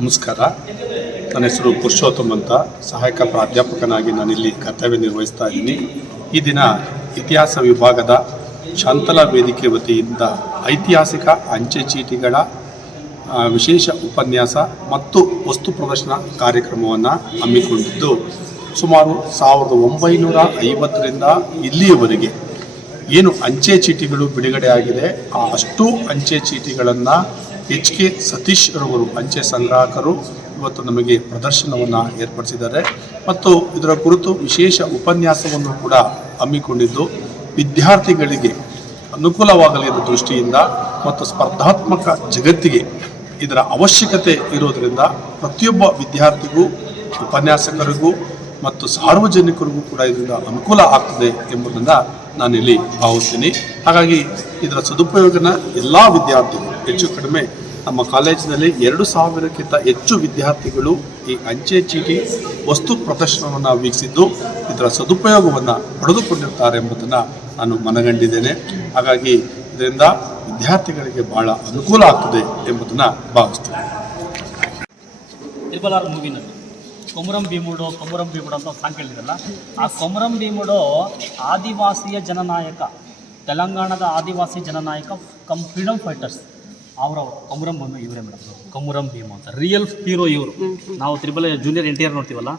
ನಮಸ್ಕಾರ. ನನ್ನ ಹೆಸರು ಪುರುಷೋತ್ತಮ್ ಅಂತ, ಸಹಾಯಕ ಪ್ರಾಧ್ಯಾಪಕನಾಗಿ ನಾನಿಲ್ಲಿ ಕರ್ತವ್ಯ ನಿರ್ವಹಿಸ್ತಾ ಇದ್ದೀನಿ. ಈ ದಿನ ಇತಿಹಾಸ ವಿಭಾಗದ ಶಾಂತಲಾ ವೇದಿಕೆ ವತಿಯಿಂದ ಐತಿಹಾಸಿಕ ಅಂಚೆ ಚೀಟಿಗಳ ವಿಶೇಷ ಉಪನ್ಯಾಸ ಮತ್ತು ವಸ್ತು ಪ್ರದರ್ಶನ ಕಾರ್ಯಕ್ರಮವನ್ನು ಹಮ್ಮಿಕೊಂಡಿದ್ದು, ಸುಮಾರು 1950ರಿಂದ ಇಲ್ಲಿಯವರೆಗೆ ಏನು ಅಂಚೆ ಚೀಟಿಗಳು ಬಿಡುಗಡೆ ಆಗಿದೆ, ಆ ಅಷ್ಟು ಅಂಚೆ ಚೀಟಿಗಳನ್ನು HK ಸತೀಶ್ ರವರು ಅಂಚೆ ಸಂಗ್ರಾಹಕರು ಇವತ್ತು ನಮಗೆ ಪ್ರದರ್ಶನವನ್ನು ಏರ್ಪಡಿಸಿದ್ದಾರೆ ಮತ್ತು ಇದರ ಕುರಿತು ವಿಶೇಷ ಉಪನ್ಯಾಸವನ್ನು ಕೂಡ ಹಮ್ಮಿಕೊಂಡಿದ್ದು, ವಿದ್ಯಾರ್ಥಿಗಳಿಗೆ ಅನುಕೂಲವಾಗಲಿ ಎಂಬ ದೃಷ್ಟಿಯಿಂದ ಮತ್ತು ಸ್ಪರ್ಧಾತ್ಮಕ ಜಗತ್ತಿಗೆ ಇದರ ಅವಶ್ಯಕತೆ ಇರೋದರಿಂದ ಪ್ರತಿಯೊಬ್ಬ ವಿದ್ಯಾರ್ಥಿಗೂ, ಉಪನ್ಯಾಸಕರಿಗೂ ಮತ್ತು ಸಾರ್ವಜನಿಕರಿಗೂ ಕೂಡ ಇದರಿಂದ ಅನುಕೂಲ ಆಗ್ತದೆ ಎಂಬುದನ್ನು ನಾನಿಲ್ಲಿ ಭಾವಿಸ್ತೀನಿ. ಹಾಗಾಗಿ ಇದರ ಸದುಪಯೋಗನ ಎಲ್ಲ ವಿದ್ಯಾರ್ಥಿಗಳು, ಹೆಚ್ಚು ಕಡಿಮೆ ನಮ್ಮ ಕಾಲೇಜಿನಲ್ಲಿ 2000ಕ್ಕಿಂತ ಹೆಚ್ಚು ವಿದ್ಯಾರ್ಥಿಗಳು ಈ ಅಂಚೆ ಚೀಟಿ ವಸ್ತು ಪ್ರದರ್ಶನವನ್ನು ವೀಕ್ಷಿಸಿದ್ದು ಇದರ ಸದುಪಯೋಗವನ್ನು ಪಡೆದುಕೊಂಡಿರ್ತಾರೆ ಎಂಬುದನ್ನು ನಾನು ಮನಗಂಡಿದ್ದೇನೆ. ಹಾಗಾಗಿ ಇದರಿಂದ ವಿದ್ಯಾರ್ಥಿಗಳಿಗೆ ಬಹಳ ಅನುಕೂಲ ಆಗ್ತದೆ ಎಂಬುದನ್ನು ಭಾವಿಸ್ತೇನೆ. RRR ಮೂವಿನಲ್ಲಿ ಕೊಮರಂ ಭೀಮುಡೋ ಅಂತ ಸಾಂಗ್ ಕೇಳಿದ್ರಲ್ಲ, ಆ ಕೊಮರಂ ಭೀಮುಡೋ ಆದಿವಾಸಿಯ ಜನನಾಯಕ, ತೆಲಂಗಾಣದ ಆದಿವಾಸಿ ಜನನಾಯಕ ಕಮ್ ಫ್ರೀಡಮ್ ಫೈಟರ್ಸ್ ಅವರು ಕೊಮರಂ ಭೀಮ ಇವರೇ ಮೇಡಮ್. ಕೊಮರಂ ಭೀಮ ಅಂತ ರಿಯಲ್ ಹೀರೋ ಇವರು. ನಾವು ತ್ರಿಬಲ್ ಜೂನಿಯರ್ NTR ನೋಡ್ತೀವಲ್ಲ,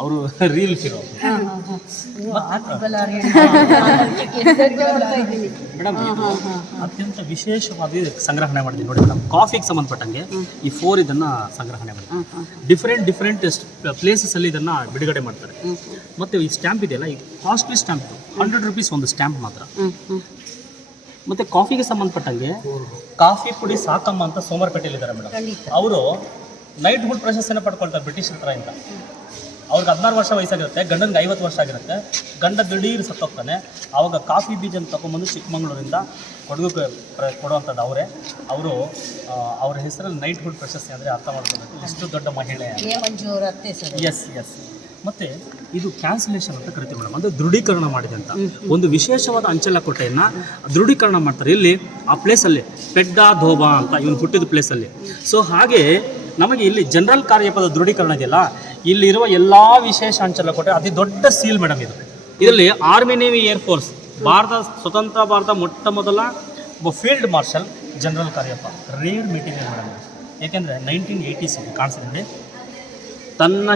ಅವರು ರಿಯಲ್ ಹೀರೋ ಮೇಡಮ್. ಅತ್ಯಂತ ವಿಶೇಷವಾಗಿ ಸಂಗ್ರಹಣೆ ಮಾಡಿದ್ವಿ ನೋಡಿ ಮೇಡಮ್. ಕಾಫಿಗೆ ಸಂಬಂಧಪಟ್ಟಂಗೆ ಈ 4 ಇದನ್ನು ಸಂಗ್ರಹಣೆ ಮಾಡಿದ್ವಿ. ಡಿಫ್ರೆಂಟ್ ಪ್ಲೇಸಸಲ್ಲಿ ಇದನ್ನು ಬಿಡುಗಡೆ ಮಾಡ್ತಾರೆ. ಮತ್ತು ಈ ಸ್ಟ್ಯಾಂಪ್ ಇದೆಯಲ್ಲ, ಈ ಕಾಸ್ಟ್ಲಿ ಸ್ಟ್ಯಾಂಪ್, 100 ರೂಪೀಸ್ ಒಂದು ಸ್ಟ್ಯಾಂಪ್ ಮಾತ್ರ. ಮತ್ತು ಕಾಫಿಗೆ ಸಂಬಂಧಪಟ್ಟಂಗೆ ಕಾಫಿ ಪುಡಿ ಸಾಕಮ್ಮ ಅಂತ ಸೋಮವಾರಪೇಟೆಯಲ್ಲಿದ್ದಾರೆ ಮೇಡಮ್. ಅವರು ನೈಟ್ಹುಡ್ ಪ್ರಶಸ್ತಿಯನ್ನು ಪಡ್ಕೊಳ್ತಾರೆ ಬ್ರಿಟಿಷ್ ಹತ್ರ ಇಂದ. ಅವ್ರಿಗೆ 16 ವರ್ಷ ವಯಸ್ಸಾಗಿರುತ್ತೆ, ಗಂಡನಿಗೆ 50 ವರ್ಷ ಆಗಿರುತ್ತೆ. ಗಂಡ ದಿಢೀರ್ ಸತ್ತೋಗ್ತಾನೆ. ಆವಾಗ ಕಾಫಿ ಬೀಜನ ತಗೊಂಬಂದು ಚಿಕ್ಕಮಂಗ್ಳೂರಿಂದ ಕೊಡಗುಗೆ ಕೊಡುವಂಥದ್ದು ಅವರೇ. ಅವ್ರ ಹೆಸರಲ್ಲಿ ನೈಟ್ಹುಡ್ ಪ್ರಶಸ್ತಿ ಅಂದರೆ ಅರ್ಥ ಮಾಡ್ಕೋಬೇಕು, ಎಷ್ಟು ದೊಡ್ಡ ಮಹಿಳೆ. ಎಸ್. ಮತ್ತು ಇದು ಕ್ಯಾನ್ಸಲೇಷನ್ ಅಂತ ಕರಿತೀವಿ ಮೇಡಮ್. ಅಂದರೆ ದೃಢೀಕರಣ ಮಾಡಿದೆ ಅಂತ ಒಂದು ವಿಶೇಷವಾದ ಅಂಚೆಲಕೋಟೆಯನ್ನು ದೃಢೀಕರಣ ಮಾಡ್ತಾರೆ. ಇಲ್ಲಿ ಆ ಪ್ಲೇಸಲ್ಲಿ ಪೆಡ್ಡಾ ಧೋಬಾ ಅಂತ ಇವನು ಹುಟ್ಟಿದ ಪ್ಲೇಸಲ್ಲಿ. ಸೊ ಹಾಗೆ ನಮಗೆ ಇಲ್ಲಿ ಜನರಲ್ ಕಾರ್ಯಪದ ದೃಢೀಕರಣ ಇದೆಯಲ್ಲ, ಇಲ್ಲಿರುವ ಎಲ್ಲ ವಿಶೇಷ ಅಂಚೆಲಕೋಟೆ ಅತಿ ದೊಡ್ಡ ಸೀಲ್ ಮೇಡಮ್ ಇದು. ಇದರಲ್ಲಿ ಆರ್ಮಿ, ನೇವಿ, ಏರ್ಫೋರ್ಸ್, ಸ್ವತಂತ್ರ ಭಾರತ ಮೊಟ್ಟ ಮೊದಲ ಒಬ್ಬ field marshal general Cariappa. Rare material madam. ಏಕೆಂದರೆ 1980s ಕಾಣಿಸಿದೆ. ತನ್ನ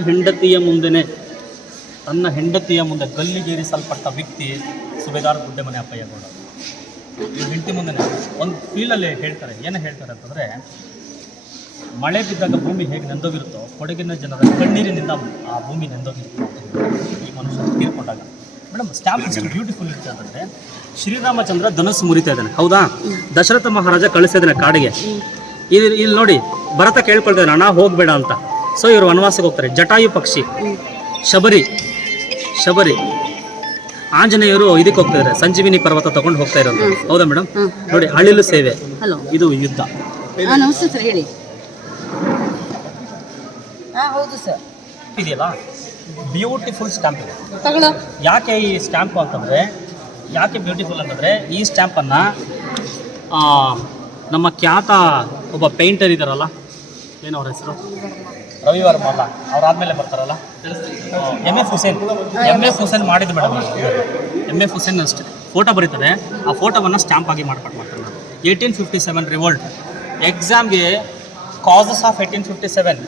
ಹೆಂಡತಿಯ ಮುಂದೆ ಗಲ್ಲಿಗೇರಿಸಲ್ಪಟ್ಟ ವ್ಯಕ್ತಿ ಸುಬೇದಾರ್ ಗುಡ್ಡೆಮನೆ ಅಪ್ಪಯ್ಯಗೌಡ. ಈ ಹೆಂಡತಿ ಮುಂದೆ ಒಂದು ಫೀಲ್ಡಲ್ಲಿ ಹೇಳ್ತಾರೆ, ಏನು ಹೇಳ್ತಾರೆ ಅಂತಂದರೆ, ಮಳೆ ಬಿದ್ದಾಗ ಭೂಮಿ ಹೇಗೆ ನೆಂದೋಗಿರುತ್ತೋ, ಕೊಡಗಿನ ಜನರ ಕಣ್ಣೀರಿನಿಂದ ಆ ಭೂಮಿ ನೆಂದೋಗಿರುತ್ತೋ ಈ ಮನುಷ್ಯ ತೀರ್ಕೊಂಡಾಗ. ಮೇಡಮ್, ಸ್ಟ್ಯಾಂಪ್ ಎಷ್ಟು ಬ್ಯೂಟಿಫುಲ್ ಇರುತ್ತೆ ಅಂತಂದರೆ, ಶ್ರೀರಾಮಚಂದ್ರ ಧನಸ್ಸು ಮುರಿತಾ ಇದ್ದಾನೆ, ಹೌದಾ? ದಶರಥ ಮಹಾರಾಜ ಕಳಿಸಿದ್ದಾನೆ ಕಾಡಿಗೆ. ಇಲ್ಲಿ ನೋಡಿ, ಭರತ ಕೇಳ್ಕೊಳ್ತಾನೆ ಅಣ್ಣ ಹೋಗಬೇಡ ಅಂತ. ಸೊ ಇವರು ವನವಾಸಕ್ಕೆ ಹೋಗ್ತಾರೆ. ಜಟಾಯು ಪಕ್ಷಿ, ಶಬರಿ, ಆಂಜನೇಯರು ಇದಕ್ಕೆ ಹೋಗ್ತಿದ್ದಾರೆ, ಸಂಜೀವಿನಿ ಪರ್ವತ ತಗೊಂಡು ಹೋಗ್ತಾ ಇರೋದು, ಹೌದಾ ಮೇಡಮ್? ನೋಡಿ, ಅಳಿಲು ಸೇವೆ, ಇದು ಯುದ್ಧ. ನಮಸ್ತೆ ಸರ್, ಹೇಳಿ. ಹೌದು ಸರ್, ಇದೆಯಲ್ಲ ಬ್ಯೂಟಿಫುಲ್ ಸ್ಟ್ಯಾಂಪ್ ಇದೆ. ಯಾಕೆ ಈ ಸ್ಟ್ಯಾಂಪು ಅಂತಂದರೆ, ಯಾಕೆ ಬ್ಯೂಟಿಫುಲ್ ಅಂತಂದರೆ, ಈ ಸ್ಟ್ಯಾಂಪನ್ನು ನಮ್ಮ ಖ್ಯಾತ ಒಬ್ಬ ಪೇಂಟರ್ ಇದ್ದಾರಲ್ಲ, ಏನು ಅವ್ರ ಹೆಸರು, ರವಿವಾರ ಮಲ್ಲ, ಅವರಾದ್ಮೇಲೆ ಬರ್ತಾರಲ್ಲ, MF ಹುಸೇನ್ ಮಾಡಿದ್ದು ಮೇಡಮ್. MF ಹುಸೇನ್ ಅಷ್ಟೇ ಫೋಟೋ ಬರೀತಾರೆ, ಆ ಫೋಟೋವನ್ನು ಸ್ಟ್ಯಾಂಪ್ ಆಗಿ ಮಾಡ್ತಾರೆ. 1857 ರಿವೋಲ್ಟ್ ಎಕ್ಸಾಮ್ಗೆ causes of 1857,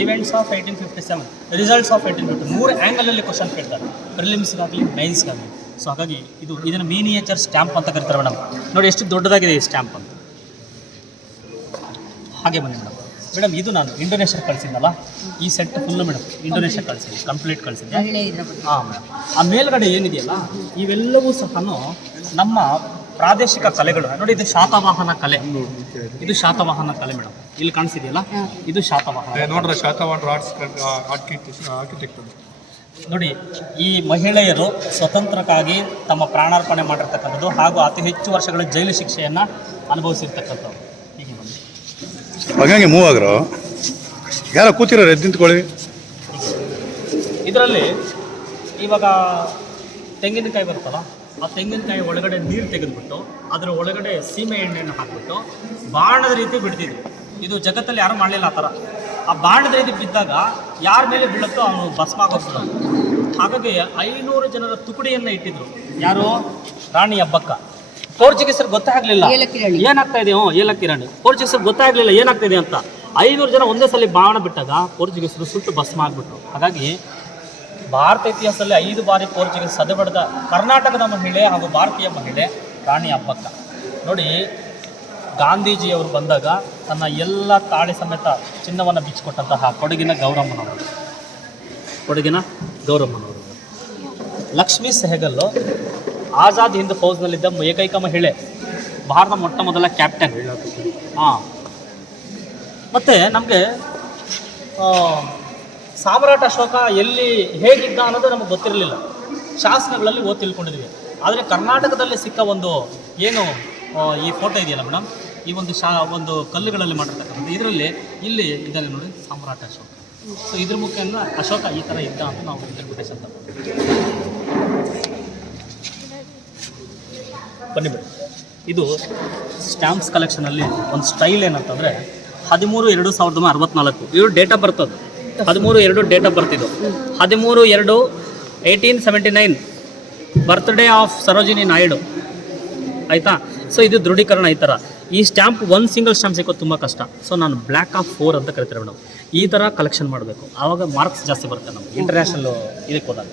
events of 1857, results of 1850, 3 ಆ್ಯಂಗಲಲ್ಲಿ ಕ್ವಶನ್ ಕೇಳ್ತಾರೆ, ಪ್ರಿಲಿಮ್ಸ್ಗಾಗಲಿ ಮೈನ್ಸ್ಗಾಗಲಿ. ಸೊ ಹಾಗಾಗಿ ಇದನ್ನು ಮಿನಿಯೇಚರ್ ಸ್ಟ್ಯಾಂಪ್ ಅಂತ ಕರೀತಾರೆ ಮೇಡಮ್. ನೋಡಿ ಎಷ್ಟು ದೊಡ್ಡದಾಗಿದೆ ಈ ಸ್ಟ್ಯಾಂಪ್ ಅಂತ. ಹಾಗೆ ಬನ್ನಿ ಮೇಡಮ್, ಇದು ನಾನು ಇಂಡೋನೇಷ್ಯಾಕ್ಕೆ ಕಳಿಸಿದ್ನಲ್ಲ, ಈ ಸೆಟ್ ಫುಲ್ಲು ಮೇಡಮ್ ಇಂಡೋನೇಷ್ಯಾಕ್ಕೆ ಕಳಿಸಿದ್ದೆ, ಕಂಪ್ಲೀಟ್ ಕಳಿಸಿದ್ದೆ. ಹಾಂ ಮೇಡಮ್, ಆ ಮೇಲ್ಗಡೆ ಏನಿದೆಯಲ್ಲ ಇವೆಲ್ಲವೂ ಸಹ ನಮ್ಮ ಪ್ರಾದೇಶಿಕ ಕಲೆಗಳು ನೋಡಿ. ಇದು ಶಾತವಾಹನ ಕಲೆ, ಇದು ಶಾತವಾಹನ ಕಲೆ ಮೇಡಮ್. ಇಲ್ಲಿ ಕಾಣಿಸಿದೆಯಲ್ಲ, ಇದು ಶಾತವಾಹನ. ನೋಡ್ರೆ ಶಾತವಾಹನ ಆರ್ಕಿಟೆಕ್ಟ್ ನೋಡಿ, ಈ ಮಹಿಳೆಯರು ಸ್ವತಂತ್ರಕ್ಕಾಗಿ ತಮ್ಮ ಪ್ರಾಣಾರ್ಪಣೆ ಮಾಡಿರ್ತಕ್ಕಂಥದ್ದು ಹಾಗೂ ಅತಿ ಹೆಚ್ಚು ವರ್ಷಗಳ ಜೈಲು ಶಿಕ್ಷೆಯನ್ನು ಅನುಭವಿಸಿರ್ತಕ್ಕಂಥದ್ದು. ಹೀಗೆ ಬನ್ನಿ, ಹಾಗಾಗಿ ಮೂವ್ ಆಗ್ರು ಯಾರೋ ಕೂತಿರೋ ಎದ್ದು ನಿಂತ್ಕೊಳ್ಳಿ. ಇದರಲ್ಲಿ ಇವಾಗ ತೆಂಗಿನಕಾಯಿ ಬರುತ್ತಲ್ಲ, ಆ ತೆಂಗಿನಕಾಯಿ ಒಳಗಡೆ ನೀರು ತೆಗೆದುಬಿಟ್ಟು ಅದರ ಒಳಗಡೆ ಸೀಮೆ ಎಣ್ಣೆಯನ್ನು ಹಾಕಿಬಿಟ್ಟು ಬಾಣದ ರೀತಿ ಬಿಡ್ತಿದ್ವಿ. ಇದು ಜಗತ್ತಲ್ಲಿ ಯಾರೂ ಮಾಡಲಿಲ್ಲ ಆ ಥರ. ಆ ಬಾಣದ ರೀತಿ ಬಿದ್ದಾಗ ಯಾರ ಮೇಲೆ ಬೀಳುತ್ತೋ ಅವನು ಭಸ್ಮ ಆಗೋಗ್ತಾನೆ. ಹಾಗಾಗಿ 500 ಜನರ ತುಕಡಿಯನ್ನು ಇಟ್ಟಿದ್ರು. ಯಾರು? ರಾಣಿ ಅಬ್ಬಕ್ಕ. ಪೋರ್ಚುಗೀಸರು ಗೊತ್ತಾಗಲಿಲ್ಲ ಏನಾಗ್ತಾ ಇದೆ. ಏಲಕ್ಕಿ ರಾಣಿ. ಪೋರ್ಚುಗೀಸರು ಗೊತ್ತಾಗಲಿಲ್ಲ ಏನಾಗ್ತಿದೆ ಅಂತ. 500 ಜನ ಒಂದೇ ಸಲ ಬಾಣ ಬಿಟ್ಟಾಗ ಪೋರ್ಚುಗೀಸರು ಸುಟ್ಟು ಭಸ್ಮ ಆಗಿಬಿಟ್ರು. ಹಾಗಾಗಿ ಭಾರತ ಇತಿಹಾಸದಲ್ಲಿ 5 ಬಾರಿ ಪೋರ್ಚುಗೀಸ್ ಸದೆಬಡಿದ ಕರ್ನಾಟಕದ ಮಹಿಳೆ ಹಾಗೂ ಭಾರತೀಯ ಮಹಿಳೆ ರಾಣಿ ಅಬ್ಬಕ್ಕ. ನೋಡಿ, ಗಾಂಧೀಜಿಯವರು ಬಂದಾಗ ತನ್ನ ಎಲ್ಲ ತಾಳಿ ಸಮೇತ ಚಿನ್ನವನ್ನು ಬಿಚ್ಚಿಕೊಟ್ಟಂತಹ ಕೊಡಗಿನ ಗೌರಮ್ಮನವರು. ಲಕ್ಷ್ಮೀ ಸೆಹಗಲ್ಲು ಆಜಾದ್ ಹಿಂದ್ ಫೌಜ್ನಲ್ಲಿದ್ದ ಏಕೈಕ ಮಹಿಳೆ, ಭಾರತ ಮೊಟ್ಟ ಮೊದಲ ಕ್ಯಾಪ್ಟನ್. ಮತ್ತು ನಮಗೆ ಸಾಮ್ರಾಟ್ ಅಶೋಕ ಎಲ್ಲಿ ಹೇಗಿದ್ದ ಅನ್ನೋದು ನಮಗೆ ಗೊತ್ತಿರಲಿಲ್ಲ. ಶಾಸನಗಳಲ್ಲಿ ಓದಿ ತಿಳ್ಕೊಂಡಿದ್ವಿ. ಆದರೆ ಕರ್ನಾಟಕದಲ್ಲಿ ಸಿಕ್ಕ ಒಂದು ಏನು ಈ ಫೋಟೋ ಇದೆಯಲ್ಲ ಮೇಡಮ್, ಈ ಒಂದು ಕಲ್ಲುಗಳಲ್ಲಿ ಮಾಡಿರ್ತಕ್ಕಂಥದ್ದು, ಇದರಲ್ಲಿ ಇಲ್ಲಿ ಇದ್ದಾರೆ ನೋಡಿ ಸಾಮ್ರಾಟ್ ಅಶೋಕ. ಸೊ ಇದ್ರ ಮುಖೇನ ಅಶೋಕ ಈ ಥರ ಇದ್ದ ಅಂತ ನಾವು ಇಂಟರ್ಪ್ರಿಟೇಷನ್ ತಗೊಂಡು ಬನ್ನಿ ಬಿಡಿ. ಇದು ಸ್ಟ್ಯಾಂಪ್ಸ್ ಕಲೆಕ್ಷನಲ್ಲಿ ಒಂದು ಸ್ಟೈಲ್ ಏನಂತಂದರೆ 13/2/1964 ಇವರು ಡೇಟ್ ಆಫ್ ಬರ್ತ್. ಅದು 13/2 ಡೇಟ್ ಆಫ್ ಬರ್ತ್. ಇದು 13/2/1879 ಬರ್ತ್ಡೇ ಆಫ್ ಸರೋಜಿನಿ ನಾಯ್ಡು. ಆಯಿತಾ? ಸೊ ಇದು ದೃಢೀಕರಣ. ಈ ಥರ ಈ ಸ್ಟ್ಯಾಂಪ್ ಒಂದು ಸಿಂಗಲ್ ಸ್ಟ್ಯಾಂಪ್ ಸಿಗೋದು ತುಂಬ ಕಷ್ಟ. ಸೊ ನಾನು ಬ್ಲ್ಯಾಕ್ ಆಫ್ 4 ಅಂತ ಕರಿತಾರೆ ಮೇಡಮ್. ಈ ಥರ ಕಲೆಕ್ಷನ್ ಮಾಡಬೇಕು, ಆವಾಗ ಮಾರ್ಕ್ಸ್ ಜಾಸ್ತಿ ಬರುತ್ತೆ ನಮಗೆ ಇಂಟರ್ನ್ಯಾಷನಲ್ ಇದಕ್ಕೆ ಹೋದಾಗ.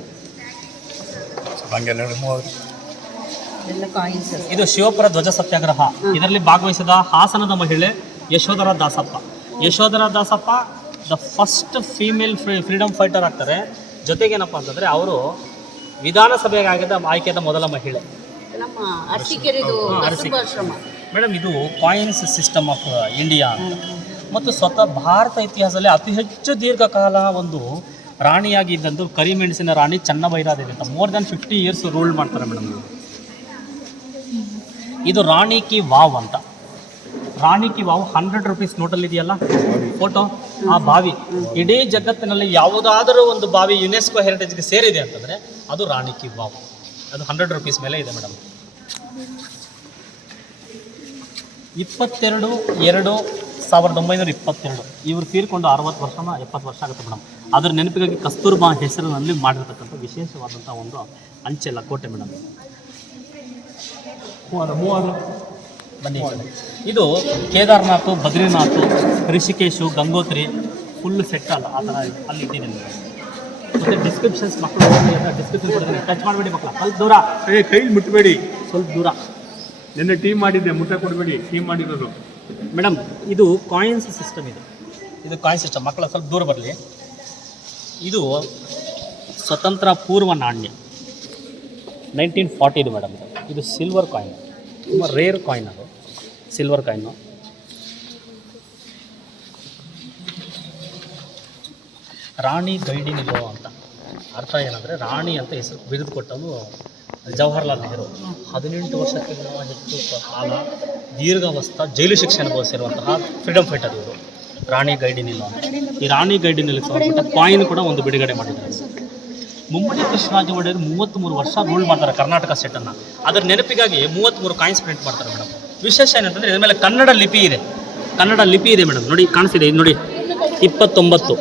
ಇದು ಶಿವಪುರ ಧ್ವಜ ಸತ್ಯಾಗ್ರಹ. ಇದರಲ್ಲಿ ಭಾಗವಹಿಸಿದ ಹಾಸನದ ಮಹಿಳೆ Yashodhara Dasappa. Yashodhara Dasappa the first female freedom fighter ಆಗ್ತಾರೆ. ಜೊತೆಗೇನಪ್ಪ ಅಂತಂದರೆ ಅವರು ವಿಧಾನಸಭೆಗೆ ಆಯ್ಕೆಯಾದ ಮೊದಲ ಮಹಿಳೆ. ಮೇಡಮ್, ಇದು ಕಾಯಿನ್ಸ್ ಸಿಸ್ಟಮ್ ಆಫ್ ಇಂಡಿಯಾ ಅಂತ. ಮತ್ತು ಸ್ವತಃ ಭಾರತ ಇತಿಹಾಸದಲ್ಲಿ ಅತಿ ಹೆಚ್ಚು ದೀರ್ಘಕಾಲ ಒಂದು ರಾಣಿಯಾಗಿ ಇದ್ದಂಥ ಕರಿಮೆಣಸಿನ ರಾಣಿ ಚೆನ್ನಭೈರಾದೇವಿ ಅಂತ ಮೋರ್ ದ್ಯಾನ್ 50 ಇಯರ್ಸ್ ರೂಲ್ ಮಾಡ್ತಾರೆ ಮೇಡಮ್. ಇದು ರಾಣಿ ಕಿ ವಾವ್ ಅಂತ. ರಾಣಿ ಕಿ ವಾವ್ 100 ರೂಪೀಸ್ ನೋಟಲ್ಲಿ ಇದೆಯಲ್ಲ ಫೋಟೋ, ಆ ಬಾವಿ ಇಡೀ ಜಗತ್ತಿನಲ್ಲಿ ಯಾವುದಾದರೂ ಒಂದು ಬಾವಿ ಯುನೆಸ್ಕೋ ಹೆರಿಟೇಜ್ಗೆ ಸೇರಿದೆ ಅಂತಂದರೆ ಅದು ರಾಣಿ ಕಿ ವಾವ್. ಅದು 100 ರೂಪೀಸ್ ಮೇಲೆ ಇದೆ ಮೇಡಮ್. 22/2/1922 ಇವರು ತೀರ್ಕೊಂಡು 60 ವರ್ಷನ 70 ವರ್ಷ ಆಗುತ್ತೆ ಮೇಡಮ್. ಅದರ ನೆನಪಿಗಾಗಿ ಕಸ್ತೂರ್ಬಾ ಹೆಸರಿನಲ್ಲಿ ಮಾಡಿರ್ತಕ್ಕಂಥ ವಿಶೇಷವಾದಂಥ ಒಂದು ಅಂಚೆ ಲಕೋಟೆ ಮೇಡಮ್. ಬನ್ನಿ, ಇದು ಕೇದಾರ್ನಾಥ್, ಬದ್ರಿನಾಥ್, ಋಷಿಕೇಶು, ಗಂಗೋತ್ರಿ ಫುಲ್ ಸೆಟ್ ಅಲ್ಲ ಆ ಥರ ಅಲ್ಲಿ ಇಟ್ಟಿದ್ದೀನಿ ಮೇಡಮ್. ಮತ್ತು ಡಿಸ್ಕ್ರಿಪ್ಷನ್ಸ್ ಮಕ್ಕಳು ಡಿಸ್ಕ್ರಿಪ್ಷನ್ ಕೊಡ್ತೀನಿ. ಟಚ್ ಮಾಡಬೇಡಿ ಮಕ್ಕಳು, ಸ್ವಲ್ಪ ದೂರ. ಕೈಲಿ ಮುಟ್ಟಬೇಡಿ, ಸ್ವಲ್ಪ ದೂರ. ನಿನ್ನೆ ಟೀಮ್ ಮಾಡಿದ್ದೆ, ಮುಟ್ಟ ಕೊಡಬೇಡಿ. ಟೀಮ್ ಮಾಡಿರೋದು ಮೇಡಮ್. ಇದು ಕಾಯಿನ್ಸ್ ಸಿಸ್ಟಮ್. ಇದು ಕಾಯಿನ್ ಸಿಸ್ಟಮ್. ಮಕ್ಕಳ ಸ್ವಲ್ಪ ದೂರ ಬರಲಿ. ಇದು ಸ್ವತಂತ್ರ ಪೂರ್ವ ನಾಣ್ಯ 1940 ಇದು ಮೇಡಮ್. ಇದು ಸಿಲ್ವರ್ ಕಾಯಿನ್, ತುಂಬ ರೇರ್ ಕಾಯಿನ್. ಅದು ಸಿಲ್ವರ್ ಕಾಯಿನು. ರಾಣಿ ಗೈಡಿನಿಲೋ ಅಂತ ಅರ್ಥ ಏನಂದರೆ ರಾಣಿ ಅಂತ ಹೆಸರು ಬಿರುದು ಕೊಟ್ಟವನು ಜವಾಹರ್ಲಾಲ್ ನೆಹರು. 18 ವರ್ಷಕ್ಕಿಂತ ಹೆಚ್ಚು ಕಾಲ ದೀರ್ಘಾವಸ್ಥಾ ಜೈಲು ಶಿಕ್ಷೆ ಅನುಭವಿಸಿರುವಂತಹ ಫ್ರೀಡಮ್ ಫೈಟರ್ ಇವರು ರಾಣಿ ಗೈಡಿನಿಲೋ ಅಂತ. ಈ ರಾಣಿ ಗೈಡಿನಿಲೋ ಸಂಬಂಧಪಟ್ಟ ಕಾಯಿನ್ ಕೂಡ ಒಂದು ಬಿಡುಗಡೆ ಮಾಡಿದ್ದಾರೆ. ಮುಮ್ಮಡಿ ಕೃಷ್ಣರಾಜ ಒಡೆಯರು 33 ವರ್ಷ ರೂಲ್ ಮಾಡ್ತಾರೆ ಕರ್ನಾಟಕ ಸ್ಟೇಟನ್ನು. ಅದರ ನೆನಪಿಗಾಗಿ 33 ಕಾಯಿನ್ಸ್ ಪ್ರಿಂಟ್ ಮಾಡ್ತಾರೆ ಮೇಡಮ್. ವಿಶೇಷ ಏನಂತಂದರೆ ಇದ್ರ ಮೇಲೆ ಕನ್ನಡ ಲಿಪಿ ಇದೆ. ಕನ್ನಡ ಲಿಪಿ ಇದೆ ಮೇಡಮ್. ನೋಡಿ, ಕಾಣಿಸ್ತಿದೆ ಇದು ನೋಡಿ. 29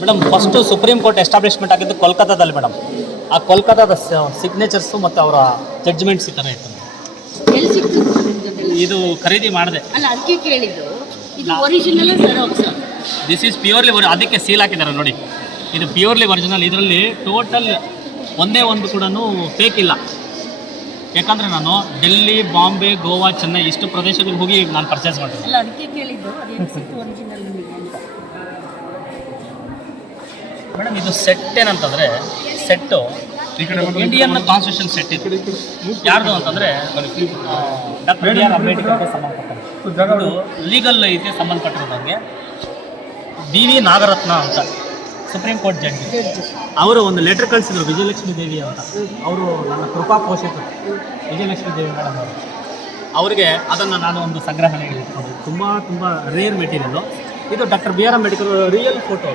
madam. First supreme court establishment ಆಗಿದ್ದು ಕೋಲ್ಕತ್ತಾದಲ್ಲಿ ಮೇಡಮ್. ಆ ಕೋಲ್ಕತ್ತಾದ ಸಿಗ್ನೇಚರ್ಸು ಮತ್ತು ಅವರ ಜಡ್ಜ್ಮೆಂಟ್ಸ್ ಈ ಥರ ಇತ್ತು. ಇದು ಖರೀದಿ ಮಾಡಿದೆ. ಅಲ್ಲ, ಅದಕ್ಕೆ ಕೇಳಿದ್ದು. ಇದು original xerox. This is purely ಅದಕ್ಕೆ ಸೀಲ್ ಹಾಕಿದ್ದಾರೆ ನೋಡಿ. ಇದು ಪ್ಯೂರ್ಲಿ ಒರಿಜಿನಲ್. ಇದರಲ್ಲಿ ಟೋಟಲ್ ಒಂದೇ ಒಂದು ಕೂಡ ಫೇಕ್ ಇಲ್ಲ. ಯಾಕಂದರೆ ನಾನು ಡೆಲ್ಲಿ, ಬಾಂಬೆ, ಗೋವಾ, ಚೆನ್ನೈ ಇಷ್ಟು ಪ್ರದೇಶಗಳಿಗೆ ಹೋಗಿ ನಾನು ಪರ್ಚೇಸ್ ಮಾಡ್ತೀನಿ. ಅಲ್ಲ, ಅದಕ್ಕೆ ಕೇಳಿದ್ದು. ಅದೇನು ಸಿಕ್ತು ಒರಿಜಿನಲ್ ನಿಮಗೆ ಅಂತ. ಮೇಡಮ್ ಇದು ಸೆಟ್ ಏನಂತಂದರೆ ಸೆಟ್ಟು ಇಂಡಿಯನ್ ಕಾನ್ಸ್ಟಿಟ್ಯೂಷನ್ ಸೆಟ್ ಇದು ಯಾರ್ದು ಅಂತಂದರೆ ಡಾಕ್ಟರ್ ಬಿ ಆರ್ ಅಂಬೇಡ್ಕರ್ಗೆ ಸಂಬಂಧಪಟ್ಟಂಗೆ ಇದು ಲೀಗಲ್ ಇದಕ್ಕೆ ಸಂಬಂಧಪಟ್ಟಿರೋದಂಗೆ ಡಿ ವಿ ನಾಗರತ್ನ ಅಂತ ಸುಪ್ರೀಂ ಕೋರ್ಟ್ ಜಡ್ಜ್ ಅವರು ಒಂದು ಲೆಟರ್ ಕಳಿಸಿದ್ರು ವಿಜಯಲಕ್ಷ್ಮಿ ದೇವಿ ಅಂತ. ಅವರು ನನ್ನ ಕೃಪಾ ಪೋಷಿತರು ವಿಜಯಲಕ್ಷ್ಮಿ ದೇವಿ ಮೇಡಮ್ ಅವರು. ಅವರಿಗೆ ಅದನ್ನು ನಾನು ಒಂದು ಸಂಗ್ರಹಣೆ ಇಟ್ಕೊಂಡು ತುಂಬ ರೇರ್ ಮೆಟೀರಿಯಲ್ಲು. ಇದು doctor B R Ambedkar real photo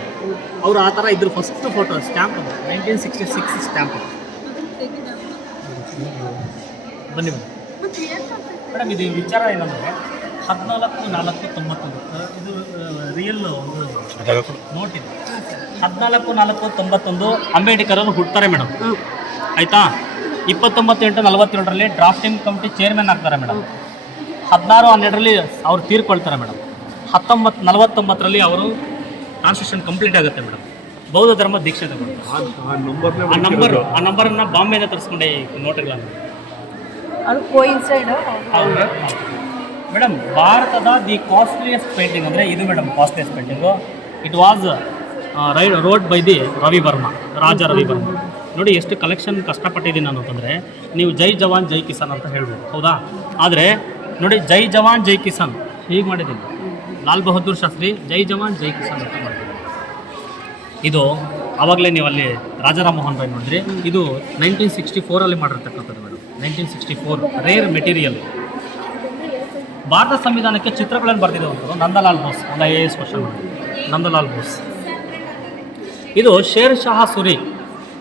ಅವರು ಆ ಥರ ಇದ್ರ ಫಸ್ಟ್ ಫೋಟೋ ಸ್ಟ್ಯಾಂಪ್ ಅದು 1966 ಸ್ಟ್ಯಾಂಪ್. ಬನ್ನಿ ಮೇಡಮ್ ಇದು ವಿಚಾರ ಏನಂದರೆ 14/4/91 ಇದು ರಿಯಲ್ ಒಂದು ನೋಟ್ ಇದೆ. 14/4/91 ಅಂಬೇಡ್ಕರ್ ಅವರು ಹುಡ್ತಾರೆ ಮೇಡಮ್, ಆಯಿತಾ. 29/8/47 ಡ್ರಾಫ್ಟಿಂಗ್ ಕಮಿಟಿ ಚೇರ್ಮನ್ ಆಗ್ತಾರೆ ಮೇಡಮ್. 16/12 ಅವ್ರು ತೀರ್ಕೊಳ್ತಾರೆ ಮೇಡಮ್. 1949 ಅವರು ಕಾನ್ಸ್ಟಿಟ್ಯೂಷನ್ ಕಂಪ್ಲೀಟ್ ಆಗುತ್ತೆ ಮೇಡಮ್. ಬೌದ್ಧ ಧರ್ಮ ದೀಕ್ಷೆ ತಗೊಂಡು ಆ ನಂಬರನ್ನು ಬಾಂಬೆಯಿಂದ ತರಿಸ್ಕೊಂಡೆ ಈ ನೋಟುಗಳನ್ನು. ಅದು ಕೋಇನ್ಸೈಡ್ ಮೇಡಮ್ ಭಾರತದ ದಿ ಕಾಸ್ಟ್ಲಿಯೆಸ್ಟ್ ಪೇಂಟಿಂಗ್ ಅಂದರೆ ಇದು madam costliest painting. It was rode by the Ravi Varma, Raja Ravi Varma. ನೋಡಿ ಎಷ್ಟು ಕಲೆಕ್ಷನ್ ಕಷ್ಟಪಟ್ಟಿದ್ದೀನಿ ನಾನು ಅಂತಂದರೆ, ನೀವು ಜೈ ಜವಾನ್ ಜೈ ಕಿಸಾನ್ ಅಂತ ಹೇಳ್ಬೋದು, ಹೌದಾ. ಆದರೆ ನೋಡಿ ಜೈ ಜವಾನ್ ಜೈ ಕಿಸಾನ್ ಹೀಗೆ ಮಾಡಿದ್ದೀನಿ. ಲಾಲ್ ಬಹದ್ದೂರ್ ಶಾಸ್ತ್ರಿ ಜೈ ಜವಾನ್ ಜೈ ಕಿಸಾನ್ ಅಂತ ಮಾಡಿದ್ದೀನಿ. ಇದು ಆವಾಗಲೇ ನೀವು ಅಲ್ಲಿ ರಾಜಾರಾಮ್ ಮೋಹನ್ ರಾಯ್ ನೋಡಿದ್ರಿ. ಇದು 1964 ಮಾಡಿರ್ತಕ್ಕಂಥದ್ದು ಮೇಡಮ್. 1964 rare material. ಭಾರತ ಸಂವಿಧಾನಕ್ಕೆ ಚಿತ್ರಗಳನ್ನು ಬರೆದಿರುವಂಥದ್ದು ನಂದಲಾಲ್ ಬೋಸ್, ಒಂದು IAS ಕ್ವಶನ್ ನಂದಲಾಲ್ ಬೋಸ್. ಇದು ಶೇರ್ ಶಹಾ ಸೂರಿ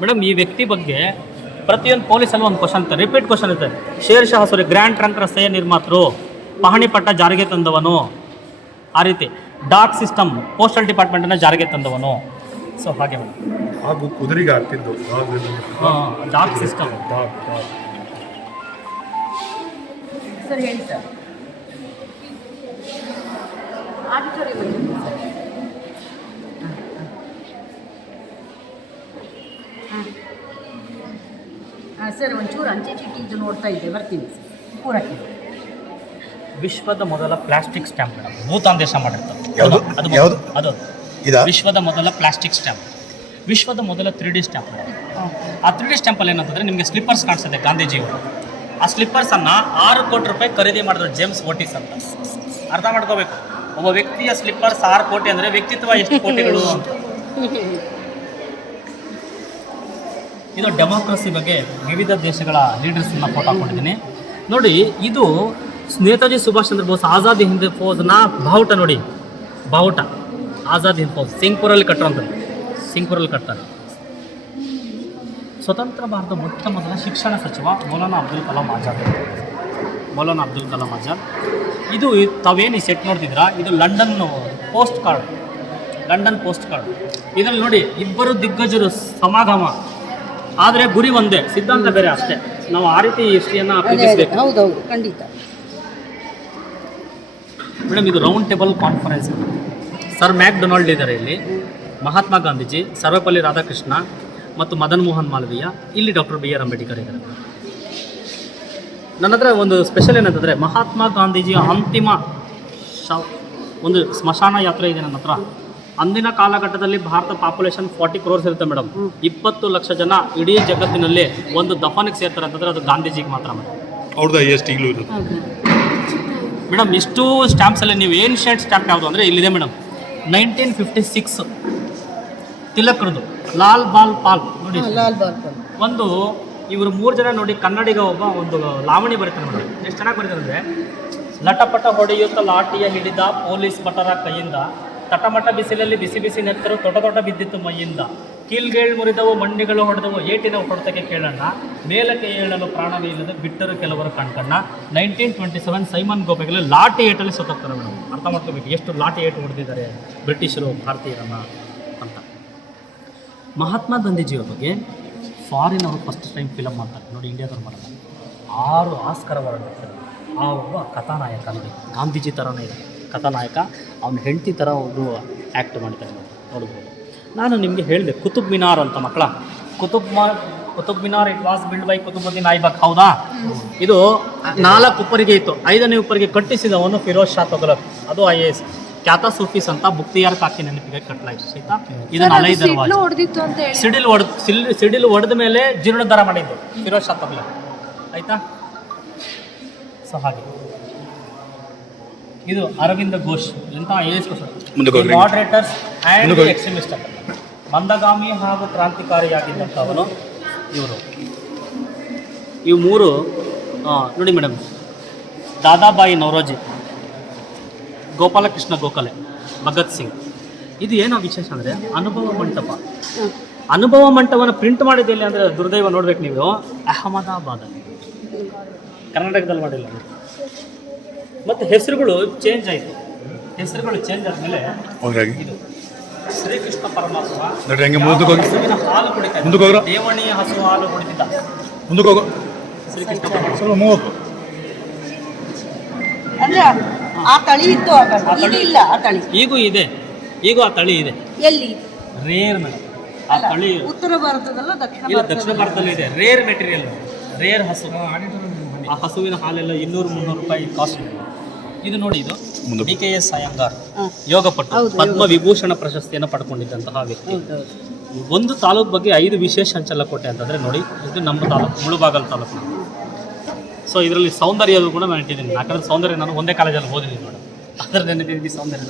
ಮೇಡಮ್. ಈ ವ್ಯಕ್ತಿ ಬಗ್ಗೆ ಪ್ರತಿಯೊಂದು ಪೊಲೀಸಲ್ಲಿ ಒಂದು ಕ್ವಶನ್ ಇರುತ್ತೆ, ರಿಪೀಟ್ ಕ್ವಶನ್ ಇರುತ್ತೆ. ಶೇರ್ ಶಹಾ ಸೂರಿ ಗ್ರ್ಯಾಂಡ್ ಟ್ರಂಕ್ ರಸ್ತೆಯ ನಿರ್ಮಾತೃ, ಪಹಣಿ ಪಟ್ಟ ಜಾರಿಗೆ ತಂದವನು, ಆ ರೀತಿ ಡಾಕ್ ಸಿಸ್ಟಮ್ ಪೋಸ್ಟಲ್ ಡಿಪಾರ್ಟ್ಮೆಂಟನ್ನು ಜಾರಿಗೆ ತಂದವನು. ಸೊ ಹಾಗೆ ಮೇಡಮ್. ಹಾಗೂ ಕುದುರೆಗೆ ಆಗ್ತಿದ್ದು ಡಾಕ್ ಸಿಸ್ಟಮ್. ಸರ್ ಹೇಳಿ ಸರ್. ಆಡಿಟೋರಿಯಂ ಸರ್ ಒಂಚೂರು ಅಂಚೆ ಚೀಟಿ ಇದು ನೋಡ್ತಾ ಇದ್ದೆ, ಬರ್ತೀನಿ ಸರ್ ಪೂರಕ್ಕೆ. ವಿಶ್ವದ ಮೊದಲ ಪ್ಲಾಸ್ಟಿಕ್ ಸ್ಟ್ಯಾಂಪ್ ಮೇಡಮ್, ಭೂತಾನ್ ದೇಶ ಮಾಡಿರ್ತಾರೆ. ಯಾವುದು? ಅದು ಯಾವುದು? ಅದು ಇದಾ? ವಿಶ್ವದ ಮೊದಲ ಪ್ಲಾಸ್ಟಿಕ್ ಸ್ಟ್ಯಾಂಪ್, ವಿಶ್ವದ ಮೊದಲ 3D ಸ್ಟ್ಯಾಂಪ್. ಆ 3D ಸ್ಟ್ಯಾಂಪಲ್ಲಿ ಏನಂತಂದರೆ ನಿಮಗೆ ಸ್ಲಿಪ್ಪರ್ಸ್ ಕಾಣಿಸುತ್ತೆ ಗಾಂಧೀಜಿಯವರು. ಆ ಸ್ಲಿಪ್ಪರ್ಸನ್ನು 6 ಕೋಟಿ ರೂಪಾಯಿ ಖರೀದಿ ಮಾಡಿದ್ರು ಜೇಮ್ಸ್ ಓಟಿಸ್ ಅಂತ. ಅರ್ಥ ಮಾಡ್ಕೋಬೇಕು, ಒಬ್ಬ ವ್ಯಕ್ತಿಯ ಸ್ಲಿಪ್ಪರ್ಸ್ 6 ಕೋಟಿ ಅಂದರೆ ವ್ಯಕ್ತಿತ್ವ ಎಷ್ಟು ಕೋಟಿಗಳು ಅಂತ. ಇದು ಡೆಮೋಕ್ರಸಿ ಬಗ್ಗೆ ವಿವಿಧ ದೇಶಗಳ ಲೀಡರ್ಸನ್ನ ಫೋಟೋ ಹಾಕೊಂಡಿದ್ದೀನಿ ನೋಡಿ. ಇದು ನೇತಾಜಿ ಸುಭಾಷ್ ಚಂದ್ರ ಬೋಸ್ ಆಜಾದ್ ಹಿಂದ್ ಫೌಜ್ನ ಬಾವುಟ ನೋಡಿ, ಬಾವುಟ ಆಜಾದ್ ಹಿಂದ್ ಫೌಜ್ ಸಿಂಗ್ಪುರಲ್ಲಿ ಕಟ್ಟುವಂಥದ್ದು. ಸಿಂಗ್ಪುರಲ್ಲಿ ಕಟ್ತಾರೆ. ಸ್ವತಂತ್ರ ಭಾರತ ಮೊಟ್ಟ ಮೊದಲ ಶಿಕ್ಷಣ ಸಚಿವ ಮೌಲಾನಾ ಅಬ್ದುಲ್ ಕಲಾಂ ಆಜಾದ್. ಮೌಲಾನಾ ಅಬ್ದುಲ್ ಕಲಾಂ ಆಜಾದ್. ಇದು ತಾವೇನು ಈ ಸೆಟ್ ನೋಡ್ತಿದ್ದೀರಾ, ಇದು London post card, London post card. ಇದರಲ್ಲಿ ನೋಡಿ ಇಬ್ಬರು ದಿಗ್ಗಜರು ಸಮಾಗಮ, ಆದರೆ ಗುರಿ ಒಂದೇ, ಸಿದ್ಧಾಂತ ಬೇರೆ ಅಷ್ಟೇ. ನಾವು ಆ ರೀತಿ ಹಿಸ್ಟ್ರಿಯನ್ನು ಪ್ರೀತಿಸಬೇಕು. ಹೌದೌದು, ಖಂಡಿತ ಮೇಡಮ್. ಇದು round table conference. Sir McDonald ಇದ್ದಾರೆ ಇಲ್ಲಿ, ಮಹಾತ್ಮ ಗಾಂಧೀಜಿ, ಸರ್ವಪಲ್ಲಿ ರಾಧಾಕೃಷ್ಣ ಮತ್ತು ಮದನ್ ಮೋಹನ್ ಮಾಲವೀಯ, ಇಲ್ಲಿ ಡಾಕ್ಟರ್ ಬಿ ಆರ್ ಅಂಬೇಡ್ಕರ್ ಇದ್ದಾರೆ. ನನ್ನ ಹತ್ರ ಒಂದು ಸ್ಪೆಷಲ್ ಏನಂತಂದರೆ, ಮಹಾತ್ಮ ಗಾಂಧೀಜಿಯ ಅಂತಿಮ ಒಂದು ಸ್ಮಶಾನ ಯಾತ್ರೆ ಇದೆ ನನ್ನ ಹತ್ರ. ಅಂದಿನ ಕಾಲಘಟ್ಟದಲ್ಲಿ ಭಾರತ ಪಾಪ್ಯುಲೇಷನ್ 40 crores ಇರುತ್ತೆ ಮೇಡಮ್. 20 ಲಕ್ಷ ಜನ ಇಡೀ ಜಗತ್ತಿನಲ್ಲಿ ಒಂದು ದಫನಿಗೆ ಸೇರ್ತಾರೆ ಅಂತಂದರೆ ಅದು ಗಾಂಧೀಜಿಗೆ ಮಾತ್ರ ಮೇಡಮ್. ಅವ್ರದ್ದು ಎಷ್ಟು ಈಗಲೂ ಇರೋದು ಮೇಡಮ್. ಇಷ್ಟು ಸ್ಟ್ಯಾಂಪ್ಸಲ್ಲಿ ನೀವು ಏನ್ಷಿಯಂಟ್ ಸ್ಟ್ಯಾಂಪ್ ಯಾವುದು ಅಂದರೆ ಇಲ್ಲಿದೆ ಮೇಡಮ್. 1956 ತಿಲಕ್ರದು ಲಾಲ್ ಬಾಲ್ ಪಾಲ್ ನೋಡಿ. ಒಂದು ಇವರು 3 ಜನ ನೋಡಿ, ಕನ್ನಡಿಗ ಒಬ್ಬ, ಒಂದು ಲಾವಣಿ ಬರೀತಾರೆ ಮೇಡಮ್. ಎಷ್ಟು ಚೆನ್ನಾಗಿ ಬರೀತಾರೆ ಅಂದರೆ, ಲಟಪಟ ಹೊಡೆಯುತ್ತ ಲಾಠಿಯ ಹಿಡಿದ ಪೊಲೀಸ್ ಭಟರ ಕೈಯಿಂದ, ತಟಮಟ ಬಿಸಿಲಲ್ಲಿ ಬಿಸಿ ಬಿಸಿ ನೆತ್ತರು ತೊಟ ಬಿದ್ದಿತ್ತು ಮೈಯಿಂದ, ಕೀಲ್ಗೇಳ್ ಮುರಿದವು ಮಂಡಿಗಳು ಹೊಡೆದವು ಏಟಿನ ಹೊಡೆತಕ್ಕೆ ಕೇಳಣ್ಣ, ಮೇಲಕ್ಕೆ ಏಳಲು ಪ್ರಾಣವೇ ಇಲ್ಲದೆ ಬಿಟ್ಟರು ಕೆಲವರು ಕಣ್ಕಣ್ಣ. 1927 ಸೈಮನ್ ಗೋಪೆಗಳು ಲಾಠಿ ಏಟಲ್ಲಿ ಸತ್ತೋಗ್ತಾರೆ ಮೇಡಮ್. ಅರ್ಥ ಮಾಡ್ಕೋಬೇಕು ಎಷ್ಟು ಲಾಠಿ ಏಟು ಹೊಡೆದಿದ್ದಾರೆ ಬ್ರಿಟಿಷರು ಭಾರತೀಯರನ್ನ ಅಂತ. ಮಹಾತ್ಮ ಗಾಂಧೀಜಿಯವ್ರ ಬಗ್ಗೆ ಫಾರಿನ್ ಅವರು ಫಸ್ಟ್ ಟೈಮ್ ಫಿಲಮ್ ಮಾಡ್ತಾರೆ ನೋಡಿ, ಇಂಡಿಯಾದವ್ರು ಮಾಡಲ್ಲ. 6 ಆಸ್ಕರ್ ಅವಾರ್ಡ್ ಬರ್ತಾರೆ. ಆ ಒಬ್ಬ ಕಥಾನಾಯಕ ನೋಡಿ, ಗಾಂಧೀಜಿ ಥರನೇ ಇದೆ ಕಥಾನಾಯಕ. ಅವನ ಹೆಂಡತಿ ಥರ ಒಬ್ಬರು ಆ್ಯಕ್ಟ್ ಮಾಡ್ತಾರೆ ನೋಡ್ಬೋದು. ನಾನು ನಿಮಗೆ ಹೇಳಿದೆ ಕುತುಬ್ ಮಿನಾರ್ ಅಂತ ಮಕ್ಕಳ. Qutub Minar it was build by Qutubuddin Aibak, ಹೌದಾ. ಇದು 4 ಉಪ್ಪರಿಗೆ ಇತ್ತು, 5ನೇ ಉಪ್ಪರಿಗೆ ಕಟ್ಟಿಸಿದವನು ಫಿರೋಜ್ ಶಾ ತುಘಲಕ್, ಅದು IAS. ಕ್ಯಾತಾ ಸೂಫೀಸ್ ಅಂತ ಮುಕ್ತಿಯಾರ್ ಕಾಕಿ ನೆನಪಿಗೆ ಕಟ್ಟಲಾಯಿತು ಆಯ್ತಾ. ಇದನ್ನ ಅಲೈ ದರ್ವಾಜ ಹೊಡೆದಿತ್ತು ಅಂತ ಹೇಳಿ ಸಿಡಿಲು ಹೊಡೆದ ಮೇಲೆ ಜೀರ್ಣೋದ್ಧಾರ ಮಾಡಿದ್ದು ಫಿರೋಜ್ ಶಾ ತುಘಲಕ್ ಆಯ್ತಾ. ಸೊ ಹಾಗೆ ಇದು ಅರವಿಂದ ಘೋಷ್ ಎಂತ ಮಾಡರೇಟರ್ಸ್ ಆ್ಯಂಡ್ ಎಕ್ಸ್ಟ್ರೀಮಿಸ್ಟ್ ಅಂತ ಮಂದಗಾಮಿ ಹಾಗೂ ಕ್ರಾಂತಿಕಾರಿಯಾಗಿದ್ದಂಥವನು ಇವರು. ಇವು ಮೂರು ನೋಡಿ ಮೇಡಮ್, ದಾದಾಬಾಯಿ ನವರೋಜಿ, ಗೋಪಾಲಕೃಷ್ಣ ಗೋಖಲೆ, ಭಗತ್ ಸಿಂಗ್. ಇದು ಏನೋ ವಿಶೇಷ ಅಂದರೆ ಅನುಭವ ಮಂಟಪ. ಅನುಭವ ಮಂಟಪನ ಪ್ರಿಂಟ್ ಮಾಡಿದ್ದಲ್ಲಿ ಅಂದರೆ ದುರ್ದೈವ ನೋಡ್ಬೇಕು ನೀವು, ಅಹಮದಾಬಾದಲ್ಲಿ, ಕರ್ನಾಟಕದಲ್ಲಿ ಮಾಡಿಲ್ಲ. ಮತ್ತು ಹೆಸರುಗಳು ಚೇಂಜ್ ಆಯಿತು. ಹೆಸರುಗಳು ಚೇಂಜ್ ಆದಮೇಲೆ ಇದು ಶ್ರೀಕೃಷ್ಣ ಪರಮಾತ್ಮ ಹಸುವಿನ ಹಾಲು ಕುಡಿತಾ, ದೇವಣಿಯ ಹಸು ಹಾಲು ಕುಡಿತಿದ್ದ ಶ್ರೀಕೃಷ್ಣ ಪರಮಾತ್ಮ. ಅಂದ್ರೆ ಆ ತಳಿ ಇತ್ತು ಇಲ್ಲ, ಆ ತಳಿ ಈಗೂ ಇದೆ, ಈಗೂ ಆ ತಳಿ ಇದೆ. ಎಲ್ಲಿ? ರೇರ್ ಮೇಡಮ್ ಆ ತಳಿ ಉತ್ತರ ಭಾರತದಲ್ಲ ದಕ್ಷಿಣ ಇಲ್ಲ, ದಕ್ಷಿಣ ಭಾರತದಲ್ಲಿ ಇದೆ. ರೇರ್ ಮೆಟೀರಿಯಲ್, ರೇರ್ ಹಸು. ಆ ಹಸುವಿನ ಹಾಲೆಲ್ಲ 200-300 ರೂಪಾಯಿ ಕಾಸ್ಟ್. ಇದು ನೋಡಿ, ಇದು DKS ಅಯ್ಯಂಗಾರ್, ಯೋಗಪಟ್ಟು, ಪದ್ಮ ವಿಭೂಷಣ ಪ್ರಶಸ್ತಿಯನ್ನು ಪಡ್ಕೊಂಡಿದ್ದಂತಹ ವ್ಯಕ್ತಿ. ಒಂದು ತಾಲೂಕು ಬಗ್ಗೆ 5 ವಿಶೇಷ ಅಂಚಲಕೋಟೆ ಅಂತಂದರೆ ನೋಡಿ, ಇದು ನಮ್ಮ ತಾಲೂಕು, ಮುಳುಬಾಗಲ್ ತಾಲೂಕು. ಸೊ ಇದರಲ್ಲಿ ಸೌಂದರ್ಯದ ಕೂಡ ನಾನು ಇಟ್ಟಿದ್ದೀನಿ. ಯಾಕಂದರೆ ಸೌಂದರ್ಯ ನಾನು ಒಂದೇ ಕಾಲೇಜಲ್ಲಿ ಓದಿದ್ದೀನಿ ಮೇಡಮ್, ಅದರ ನೆನಪಿಗೆ ಸೌಂದರ್ಯ.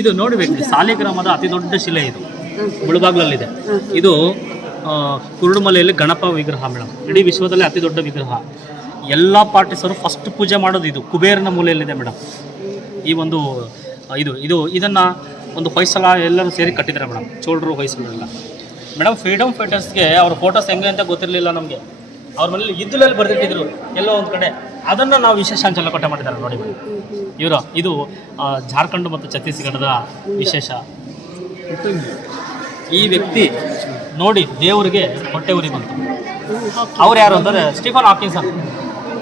ಇದು ನೋಡಬೇಕು, ಸಾಲಿಗ್ರಾಮದ ಅತಿ ದೊಡ್ಡ ಶಿಲೆ ಇದು, ಮುಳುಬಾಗ್ಲಲ್ಲಿದೆ. ಇದು ಕುರುಡುಮಲೆಯಲ್ಲಿ ಗಣಪ ವಿಗ್ರಹ ಮೇಡಮ್, ಇಡೀ ವಿಶ್ವದಲ್ಲೇ ಅತಿ ದೊಡ್ಡ ವಿಗ್ರಹ. ಎಲ್ಲ ಪಾರ್ಟಿಸರು ಫಸ್ಟ್ ಪೂಜೆ ಮಾಡೋದು ಇದು ಕುಬೇರನ ಮೂಲೆಯಲ್ಲಿದೆ ಮೇಡಮ್. ಈ ಒಂದು ಇದನ್ನು ಒಂದು ಹೊಯ್ಸಳ ಎಲ್ಲರೂ ಸೇರಿ ಕಟ್ಟಿದ್ದಾರೆ ಮೇಡಮ್, ಚೋಳರು ಹೊಯ್ಸಳರೆಲ್ಲ ಮೇಡಮ್. ಫ್ರೀಡಮ್ ಫೈಟರ್ಸ್ಗೆ ಅವ್ರ ಫೋಟೋಸ್ ಹೆಂಗೆ ಅಂತ ಗೊತ್ತಿರಲಿಲ್ಲ ನಮಗೆ. ಅವ್ರ ಮನೇಲಿ ಇದ್ದಲಲ್ಲಿ ಬರೆದಿಟ್ಟಿದ್ರು ಎಲ್ಲೋ ಒಂದು ಕಡೆ, ಅದನ್ನು ನಾವು ವಿಶೇಷ ಅಂಚಲಕೋಟೆ ಮಾಡಿದ್ದಾರೆ ನೋಡಿ ಇವರು. ಇದು ಜಾರ್ಖಂಡ್ ಮತ್ತು ಛತ್ತೀಸ್ಗಢದ ವಿಶೇಷ. ಈ ವ್ಯಕ್ತಿ ನೋಡಿ ದೇವರಿಗೆ ಹೊಟ್ಟೆ ಉರಿ ಬಂತು. ಅವ್ರು ಯಾರು ಅಂತಂದರೆ ಸ್ಟೀಫನ್ ಹಾಕಿನ್ಸನ್.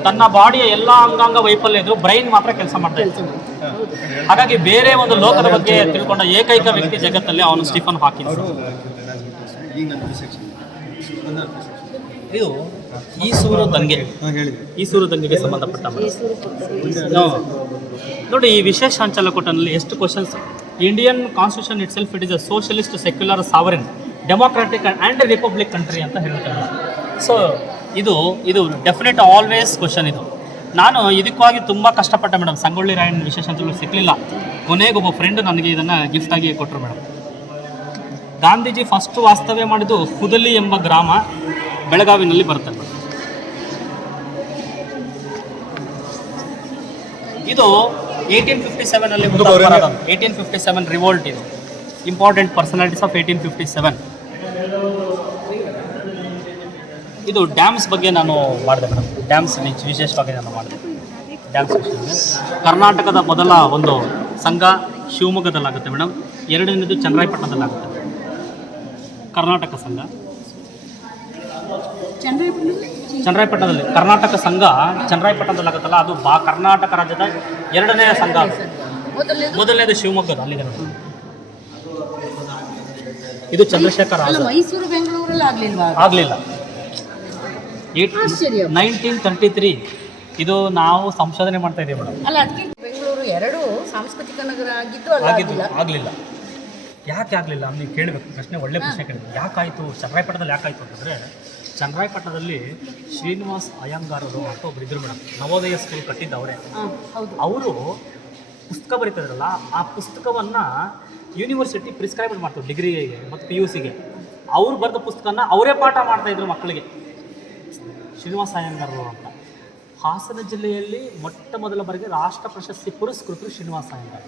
ತನ್ನ ಬಾಡಿಯ ಎಲ್ಲ ಅಂಗಾಂಗ ವೈಫಲ್ಯ ಇದ್ರು, ಬ್ರೈನ್ ಮಾತ್ರ ಕೆಲಸ ಮಾಡ್ತಾ ಇತ್ತು. ಹಾಗಾಗಿ ಬೇರೆ ಒಂದು ಲೋಕದ ಬಗ್ಗೆ ತಿಳ್ಕೊಂಡ ಏಕೈಕ ವ್ಯಕ್ತಿ ಜಗತ್ತಲ್ಲಿ ಅವನು ಸ್ಟೀಫನ್ ಹಾಕಿನ್ಸನ್. ಇದು ಈಸೂರು ದಂಗೆಗೆ ಸಂಬಂಧಪಟ್ಟ ನೋಡಿ. ಈ ವಿಶೇಷ ಅಂಚಲಕೋಟನಲ್ಲಿ ಎಷ್ಟು questions. Indian constitution it self it is a socialist secular sovereign democratic and republic country ಅಂತ ಹೇಳ್ತಾರೆ. ಸೊ ಇದು ಡೆಫಿನೆಟ್ ಆಲ್ವೇಸ್ ಕ್ವಶನ್. ಇದು ನಾನು ಇದಕ್ಕಾಗಿ ತುಂಬ ಕಷ್ಟಪಟ್ಟೆ ಮೇಡಮ್. ಸಂಗೊಳ್ಳಿ ರಾಯಣ್ಣ ವಿಶೇಷ ಅಂಚಲು ಸಿಕ್ಕಲಿಲ್ಲ. ಕೊನೆಗೊಬ್ಬ ಫ್ರೆಂಡ್ ನನಗೆ ಇದನ್ನು ಗಿಫ್ಟಾಗಿ ಕೊಟ್ಟರು ಮೇಡಮ್. ಗಾಂಧೀಜಿ ಫಸ್ಟ್ ವಾಸ್ತವ್ಯ ಮಾಡಿದ್ದು ಹುದಲಿ ಎಂಬ ಗ್ರಾಮ ಬೆಳಗಾವಿನಲ್ಲಿ ಬರುತ್ತೆ ಮೇಡಮ್. ಇದು 1857 1857 ರಿವೋಲ್ಟ್. ಇದು ಇಂಪಾರ್ಟೆಂಟ್ ಪರ್ಸನಾಲಿಟೀಸ್ ಆಫ್ 1857. ಇದು ಡ್ಯಾಮ್ಸ್ ಬಗ್ಗೆ ನಾನು ಮಾಡಿದೆ ಮೇಡಮ್. ಡ್ಯಾಮ್ಸ್ ವಿಶೇಷವಾಗಿ ನಾನು ಮಾಡಿದೆ. ಡ್ಯಾಮ್ಸ್ ಕರ್ನಾಟಕದ ಮೊದಲ ಒಂದು ಸಂಘ ಶಿವಮೊಗ್ಗದಲ್ಲಾಗುತ್ತೆ ಮೇಡಮ್. ಎರಡನೇದು ಚನ್ನರಾಯಪಟ್ಟಣದಲ್ಲಾಗುತ್ತೆ ಕರ್ನಾಟಕ ಸಂಘ. ಚನ್ನರಾಯಪಟ್ಟಣದಲ್ಲಿ ಕರ್ನಾಟಕ ಸಂಘ ಚನ್ನರಾಯಪಟ್ಟಣದಲ್ಲಾಗುತ್ತಲ್ಲ, ಅದು ಕರ್ನಾಟಕ ರಾಜ್ಯದ ಎರಡನೆಯ ಸಂಘ. ಮೊದಲನೇದು ಶಿವಮೊಗ್ಗದ ಅಲ್ಲಿದೆ ಮೇಡಮ್. ಇದು ಚಂದ್ರಶೇಖರ್ ಮೈಸೂರು ಬೆಂಗಳೂರಲ್ಲಿ ಆಗಲಿಲ್ಲ. 1933 ಇದು ನಾವು ಸಂಶೋಧನೆ ಮಾಡ್ತಾ ಇದ್ದೀವಿ ಮೇಡಮ್. ಅಲ್ಲ, ಅದಕ್ಕೆ ಬೆಂಗಳೂರು ಎರಡು ಸಾಂಸ್ಕೃತಿಕ ನಗರ ಆಗಲಿಲ್ಲ. ಯಾಕೆ ಆಗಲಿಲ್ಲ ಅಂತ ನೀವು ಕೇಳಬೇಕು ಪ್ರಶ್ನೆ, ಒಳ್ಳೆ ಪ್ರಶ್ನೆ ಕೇಳಿದ್ರು. ಯಾಕಾಯಿತು ಚನ್ನರಾಯಪಟ್ಟಣದಲ್ಲಿ ಯಾಕಾಯಿತು ಅಂತಂದರೆ, ಚನ್ನರಾಯಪಟ್ಟಣದಲ್ಲಿ ಶ್ರೀನಿವಾಸ್ ಅಯ್ಯಂಗಾರರು ಅಂತ ಒಬ್ರು ಇದ್ರು ಮೇಡಮ್. ನವೋದಯ ಸ್ಕೂಲ್ ಕಟ್ಟಿದ್ದು ಅವರೇ. ಅವರು ಪುಸ್ತಕ ಬರೀತಿದ್ರಲ್ಲ, ಆ ಪುಸ್ತಕವನ್ನು ಯೂನಿವರ್ಸಿಟಿ ಪ್ರಿಸ್ಕ್ರೈಬ್ ಮಾಡ್ತಾರೆ ಡಿಗ್ರಿಗೆ ಮತ್ತು PUCಗೆ. ಅವ್ರು ಬರೆದ ಪುಸ್ತಕನ ಅವರೇ ಪಾಠ ಮಾಡ್ತಾಯಿದ್ರು ಮಕ್ಕಳಿಗೆ. ಶ್ರೀನಿವಾಸ ಅಯ್ಯಂಗಾರರು ಅಂತ ಹಾಸನ ಜಿಲ್ಲೆಯಲ್ಲಿ ಮೊಟ್ಟ ಮೊದಲ ಬಾರಿಗೆ ರಾಷ್ಟ್ರ ಪ್ರಶಸ್ತಿ ಪುರಸ್ಕೃತರು ಶ್ರೀನಿವಾಸ ಅಯ್ಯಂಗಾರ್.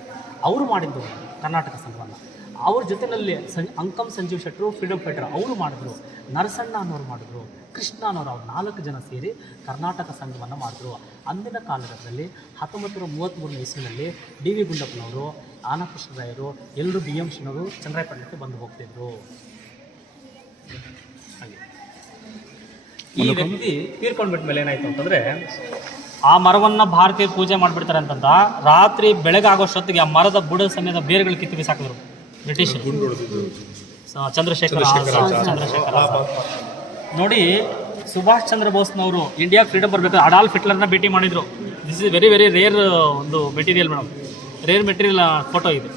ಅವರು ಮಾಡಿದ್ದು ಕರ್ನಾಟಕ ಸಂಘವನ್ನು. ಅವ್ರ ಜೊತೆಯಲ್ಲಿ ಅಂಕಂ ಸಂಜೀವ್ ಶೆಟ್ಟರು ಫ್ರೀಡಮ್ ಫೈಟರ್ ಅವರು ಮಾಡಿದ್ರು, ನರಸಣ್ಣ ಅನ್ನೋರು ಮಾಡಿದ್ರು, ಕೃಷ್ಣ ಅನ್ನೋರು, ಅವ್ರು 4 ಜನ ಸೇರಿ ಕರ್ನಾಟಕ ಸಂಘವನ್ನು ಮಾಡಿದ್ರು. ಅಂದಿನ ಕಾಲದಲ್ಲಿ 1933 ಇಸ್ವಿನಲ್ಲಿ DV ಗುಂಡಪ್ಪನವರು, ಆನಕೃಷ್ಣ ರಾಯರು, ಎಲ್ಲರೂ BM ಶಿನವರು ಚನ್ನರಾಯಪಟ್ಟಣಕ್ಕೆ ಬಂದು ಹೋಗ್ತಿದ್ರು. ಈ ವ್ಯಕ್ತಿ ತೀರ್ಕೊಂಡ್ಬಿಟ್ಟ ಮೇಲೆ ಏನಾಯ್ತು ಅಂತಂದರೆ, ಆ ಮರವನ್ನು ಭಾರತೀಯ ಪೂಜೆ ಮಾಡಿಬಿಡ್ತಾರೆ ಅಂತಂದ ರಾತ್ರಿ ಬೆಳಗ್ಗೆ ಆಗೋಷ್ಟೊತ್ತಿಗೆ ಆ ಮರದ ಬುಡದ ಸಮೇತ ಬೇರುಗಳು ಕಿತ್ತು ಬಿಸಾಕಿದ್ರು ಬ್ರಿಟಿಷ್. ಚಂದ್ರಶೇಖರ್ ನೋಡಿ, ಸುಭಾಷ್ ಚಂದ್ರ ಬೋಸ್ನವರು ಇಂಡಿಯಾ ಫ್ರೀಡಮ್ ಬರಬೇಕಾದ್ರೆ ಅಡಾಲ್ಫ್ ಹಿಟ್ಲರ್ನ ಭೇಟಿ ಮಾಡಿದರು. This is very very rare ಒಂದು material madam. Rare material photo ಇದು.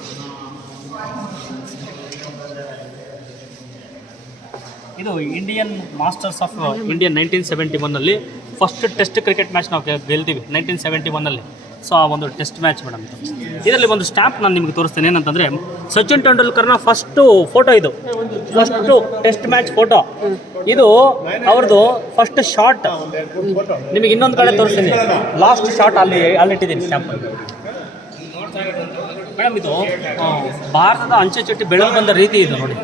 ಇದು Indian masters of Indian 1971 first test cricket match ನಾವು ಗೆಲ್ತೀವಿ 1971. ಸೊ ಆ ಒಂದು ಟೆಸ್ಟ್ ಮ್ಯಾಚ್ ಮೇಡಮ್. ಇದರಲ್ಲಿ ಒಂದು ಸ್ಟ್ಯಾಂಪ್ ನಾನು ನಿಮಗೆ ತೋರಿಸ್ತೇನೆ. ಏನಂತಂದರೆ ಸಚಿನ್ ತೆಂಡೂಲ್ಕರ್ನ ಫಸ್ಟು ಫೋಟೋ ಇದು, ಫಸ್ಟು ಟೆಸ್ಟ್ ಮ್ಯಾಚ್ ಫೋಟೋ ಇದು. ಅವ್ರದ್ದು ಫಸ್ಟ್ ಶಾಟ್ ನಿಮಗೆ ಇನ್ನೊಂದು ಕಡೆ ತೋರಿಸ್ತೀನಿ. ಲಾಸ್ಟ್ ಶಾಟ್ ಅಲ್ಲಿಟ್ಟಿದ್ದೀನಿ ಸ್ಟ್ಯಾಂಪ್ ಮೇಡಮ್. ಇದು ಭಾರತದ ಅಂಚೆ ಚೀಟಿ ಬೆಳೆದು ಬಂದ ರೀತಿ ಇದು ನೋಡಿ.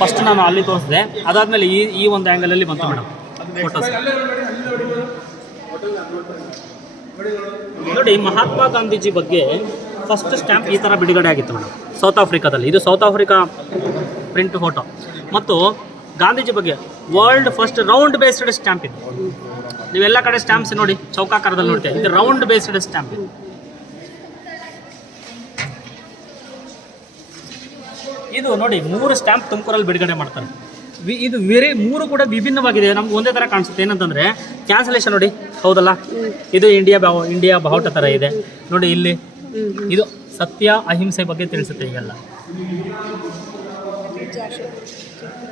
ಫಸ್ಟ್ ನಾನು ಅಲ್ಲಿ ತೋರಿಸಿದೆ, ಅದಾದಮೇಲೆ ಈ ಒಂದು ಆ್ಯಂಗಲಲ್ಲಿ ಬಂತು ಮೇಡಮ್ ಫೋಟೋಸ್. ನೋಡಿ, ಮಹಾತ್ಮ ಗಾಂಧೀಜಿ ಬಗ್ಗೆ ಫಸ್ಟ್ ಸ್ಟ್ಯಾಂಪ್ ಈ ಥರ ಬಿಡುಗಡೆ ಆಗಿತ್ತು ಮೇಡಮ್ ಸೌತ್ ಆಫ್ರಿಕಾದಲ್ಲಿ. ಇದು ಸೌತ್ ಆಫ್ರಿಕಾ ಪ್ರಿಂಟ್ ಫೋಟೋ. ಮತ್ತು ಗಾಂಧೀಜಿ ಬಗ್ಗೆ world first round based stamp ಇದು. ನೀವೆಲ್ಲ ಕಡೆ ಸ್ಟ್ಯಾಂಪ್ಸ್ ನೋಡಿ ಚೌಕಾಕಾರದಲ್ಲಿ ನೋಡ್ತೀವಿ, ಇದು ರೌಂಡ್ ಬೇಸ್ಡ್ ಸ್ಟ್ಯಾಂಪ್ ಇದು. ಇದು ನೋಡಿ 3 ಸ್ಟ್ಯಾಂಪ್ ತುಮಕೂರಲ್ಲಿ ಬಿಡುಗಡೆ ಮಾಡ್ತಾರೆ. ಇದು ಮೂರು ಕೂಡ ವಿಭಿನ್ನವಾಗಿದೆ, ನಮ್ಗೆ ಒಂದೇ ಥರ ಕಾಣಿಸುತ್ತೆ. ಏನಂತಂದರೆ ಕ್ಯಾನ್ಸಲೇಷನ್ ನೋಡಿ, ಹೌದಲ್ಲ, ಇದು ಇಂಡಿಯಾ ಬಾವುಟ ಥರ ಇದೆ ನೋಡಿ ಇಲ್ಲಿ. ಇದು ಸತ್ಯ ಅಹಿಂಸೆ ಬಗ್ಗೆ ತಿಳಿಸುತ್ತೆ ಈಗೆಲ್ಲ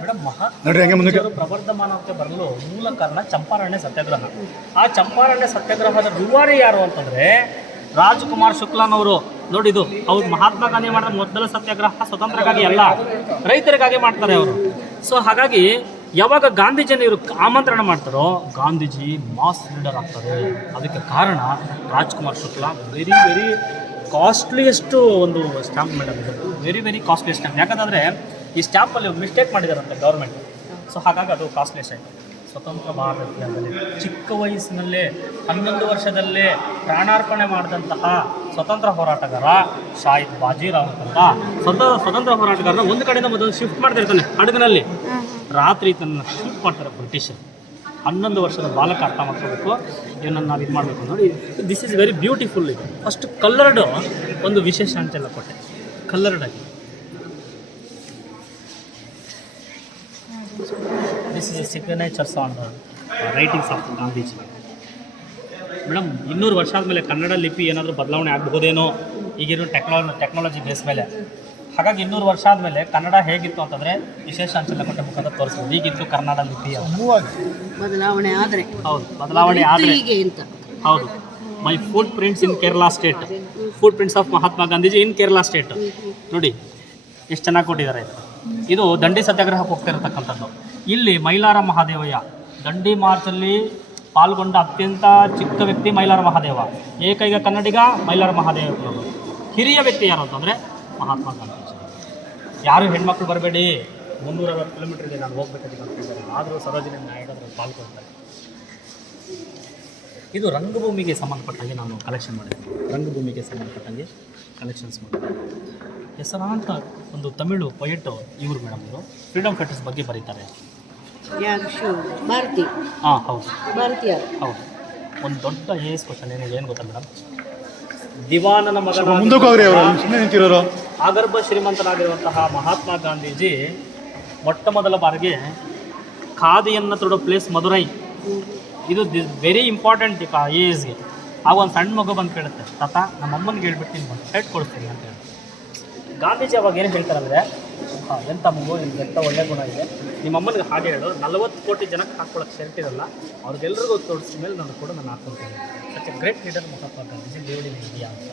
ಮೇಡಮ್. ಮಹಾತ್ಮ ಪ್ರವರ್ಧಮಾನಕ್ಕೆ ಬರಲು ಮೂಲ ಕಾರಣ ಚಂಪಾರಣ್ಯ ಸತ್ಯಾಗ್ರಹ. ಆ ಚಂಪಾರಣ್ಯ ಸತ್ಯಾಗ್ರಹದ ರೂವಾರಿ ಯಾರು ಅಂತಂದರೆ ರಾಜ್ಕುಮಾರ್ ಶುಕ್ಲಾನವರು. ನೋಡಿ, ಇದು ಅವ್ರು ಮಹಾತ್ಮ ಗಾಂಧಿ ಮಾಡಿದ ಮೊದಲ ಸತ್ಯಾಗ್ರಹ ಸ್ವತಂತ್ರಕ್ಕಾಗಿ ಅಲ್ಲ, ರೈತರಿಗಾಗಿ ಮಾಡ್ತಾರೆ ಅವರು. ಸೊ ಹಾಗಾಗಿ ಯಾವಾಗ ಗಾಂಧೀಜಿಯನ್ನು ಇವರು ಆಮಂತ್ರಣ ಮಾಡ್ತಾರೋ ಗಾಂಧೀಜಿ ಮಾಸ್ ಲೀಡರ್ ಆಗ್ತಾರೆ. ಅದಕ್ಕೆ ಕಾರಣ ರಾಜ್ಕುಮಾರ್ ಶುಕ್ಲಾ. ವೆರಿ ಕಾಸ್ಟ್ಲಿಯೆಸ್ಟು ಒಂದು ಸ್ಟ್ಯಾಂಪ್ ಮೇಡಮ್ ಇದು, ವೆರಿ ಕಾಸ್ಟ್ಲಿ ಸ್ಟ್ಯಾಂಪ್. ಯಾಕಂದರೆ ಈ ಸ್ಟ್ಯಾಂಪಲ್ಲಿ ಒಂದು ಮಿಸ್ಟೇಕ್ ಮಾಡಿದಾರಂತೆ ಗೌರ್ಮೆಂಟ್. ಸೊ ಹಾಗಾಗಿ ಅದು ಕಾಸ್ಟ್ಲಿಯೆಸ್ಟ್ ಆಯಿತು. ಸ್ವತಂತ್ರ ಭಾರತದಲ್ಲಿ ಚಿಕ್ಕ ವಯಸ್ಸಿನಲ್ಲೇ 11 ವರ್ಷದಲ್ಲೇ ಪ್ರಾಣಾರ್ಪಣೆ ಮಾಡಿದಂತಹ ಸ್ವತಂತ್ರ ಹೋರಾಟಗಾರ ಶಾಹಿದ್ ಬಾಜಿರಾವ್ ಅಂತ ಸ್ವತಂತ್ರ ಹೋರಾಟಗಾರನ ಒಂದು ಕಡೆಯಿಂದ ಮೊದಲು ಶಿಫ್ಟ್ ಮಾಡ್ತಿರ್ತಾನೆ ಹಡಗಿನಲ್ಲಿ. ರಾತ್ರಿ ತನ್ನ ಶೂಟ್ ಮಾಡ್ತಾರೆ ಬ್ರಿಟಿಷರು. 11 ವರ್ಷದ ಬಾಲಕ ಅರ್ಥ ಮಾಡ್ಕೋಬೇಕು, ಏನನ್ನು ನಾವು ಇದು ಮಾಡಬೇಕು ನೋಡಿ. This is very beautiful. ಇದು ಫಸ್ಟ್ ಕಲ್ಲರ್ಡು ಒಂದು ವಿಶೇಷ ಅಂಚೆಲ್ಲ ಕೊಟ್ಟೆ, ಕಲ್ಲರ್ಡ್ ಆಗಿ. This is signatures on the writings of Gandhiji. Madam 200 ವರ್ಷ ಆದಮೇಲೆ ಕನ್ನಡ ಲಿಪಿ ಏನಾದರೂ ಬದಲಾವಣೆ ಆಗಬಹುದೇನೋ ಈಗಿರೋ ಟೆಕ್ನಾಲಜಿ ಬೇಸ್ ಮೇಲೆ. ಹಾಗಾಗಿ 200 ವರ್ಷ ಆದಮೇಲೆ ಕನ್ನಡ ಹೇಗಿತ್ತು ಅಂತಂದರೆ ವಿಶೇಷ ಅಂಚೆಲ್ಲ ಮುಖಾಂತರ ತೋರಿಸ್ಬೋದು. ಈಗಿತ್ತು ಕನ್ನಡ ಲಿಪಿ ಬದಲಾವಣೆ ಆದರೆ, ಹೌದು ಬದಲಾವಣೆ ಆದರೆ ಹೌದು. My foot prints in Kerala state, foot prints of Mahatma Gandhiji in Kerala state. ನೋಡಿ ಎಷ್ಟು ಚೆನ್ನಾಗಿ ಕೊಟ್ಟಿದ್ದಾರೆ. ಇದು ದಂಡಿ ಸತ್ಯಾಗ್ರಹಕ್ಕೆ ಹೋಗ್ತಿರತಕ್ಕಂಥದ್ದು. ಇಲ್ಲಿ ಮೈಲಾರ ಮಹಾದೇವಯ್ಯ ದಂಡಿ ಮಾರ್ಚಲ್ಲಿ ಪಾಲ್ಗೊಂಡ ಅತ್ಯಂತ ಚಿಕ್ಕ ವ್ಯಕ್ತಿ ಮೈಲಾರ ಮಹಾದೇವ. ಏಕೈಕ ಕನ್ನಡಿಗ ಮೈಲಾರ ಮಹಾದೇವನವರು. ಹಿರಿಯ ವ್ಯಕ್ತಿ ಯಾರು ಅಂತಂದರೆ ಮಹಾತ್ಮ ಗಾಂಧೀಜಿ. ಯಾರು ಹೆಣ್ಮಕ್ಳು ಬರಬೇಡಿ, 360 ಕಿಲೋಮೀಟರ್ ಇದೆ, ನಾನು ಹೋಗ್ಬೇಕಾಗಿ ಅಂತಿದ್ದಾರೆ. ಆದರೂ ಸರೋಜಿನಿ ನಾಯ್ಡು ಪಾಲ್ಗೊಳ್ತಾರೆ. ಇದು ರಂಗಭೂಮಿಗೆ ಸಂಬಂಧಪಟ್ಟಂಗೆ ನಾನು ಕಲೆಕ್ಷನ್ ಮಾಡಿದೆ. ರಂಗಭೂಮಿಗೆ ಸಂಬಂಧಪಟ್ಟಂಗೆ ಕಲೆಕ್ಷನ್ಸ್ ಮಾಡಿದೆ. ಹೆಸರಾಂತ ಒಂದು ತಮಿಳು ಪೊಯೆಟ್ ಇವರು ಮೇಡಮ್. ಇವರು ಫ್ರೀಡಮ್ ಫೈಟರ್ಸ್ ಬಗ್ಗೆ ಬರೀತಾರೆ. ಭಾರತಿ. ಹಾಂ ಹೌದು, ಭಾರತೀಯ. ಹೌದು. ಒಂದು ದೊಡ್ಡ AS ಕ್ವಶನ್ ಏನು ಗೊತ್ತಾ ಮೇಡಮ್? ದಿವಾನನ ಮಗನ ಆಗರ್ಭ ಶ್ರೀಮಂತನಾಗಿರುವಂತಹ ಮಹಾತ್ಮ ಗಾಂಧೀಜಿ ಮೊಟ್ಟ ಮೊದಲ ಬಾರಿಗೆ ಖಾದಿಯನ್ನು ತೊಡೋ ಪ್ಲೇಸ್ ಮದುರೈ. ಇದು ವೆರಿ ಇಂಪಾರ್ಟೆಂಟ್ ASಗೆ. ಆಗ ಒಂದು ಸಣ್ಣ ಮಗು ಬಂದು ಕೇಳುತ್ತೆ, ತಾತ ನಮ್ಮ ಅಮ್ಮನಿಗೆ ಹೇಳ್ಬಿಟ್ಟು ಒಂದು ಶರ್ಟ್ ಕೊಡಿಸ್ತೀನಿ ಅಂತ ಹೇಳಿ. ಗಾಂಧೀಜಿ ಅವಾಗ ಏನು ಹೇಳ್ತಾರಂದರೆ, ಎಂಥ ಮಗು, ನಿಮ್ಗೆ ಎಂಥ ಒಳ್ಳೆ ಗುಣ ಇದೆ, ನಿಮ್ಮ ಅಮ್ಮನಿಗೆ ಹಾಗೆ ಹೇಳು, 40 ಕೋಟಿ ಜನಕ್ಕೆ ಹಾಕ್ಕೊಳ್ಳೋಕೆ ಶರ್ಟ್ ಇರಲ್ಲ, ಅವ್ರಿಗೆಲ್ಲರಿಗೂ ತೋರಿಸಿದ ಮೇಲೆ ನಾನು ಕೂಡ ನಾನು ಹಾಕ್ಕೊಳ್ತೀನಿ. Such A great leader Mahatma Gandhiji, lived in India ಅಂತ.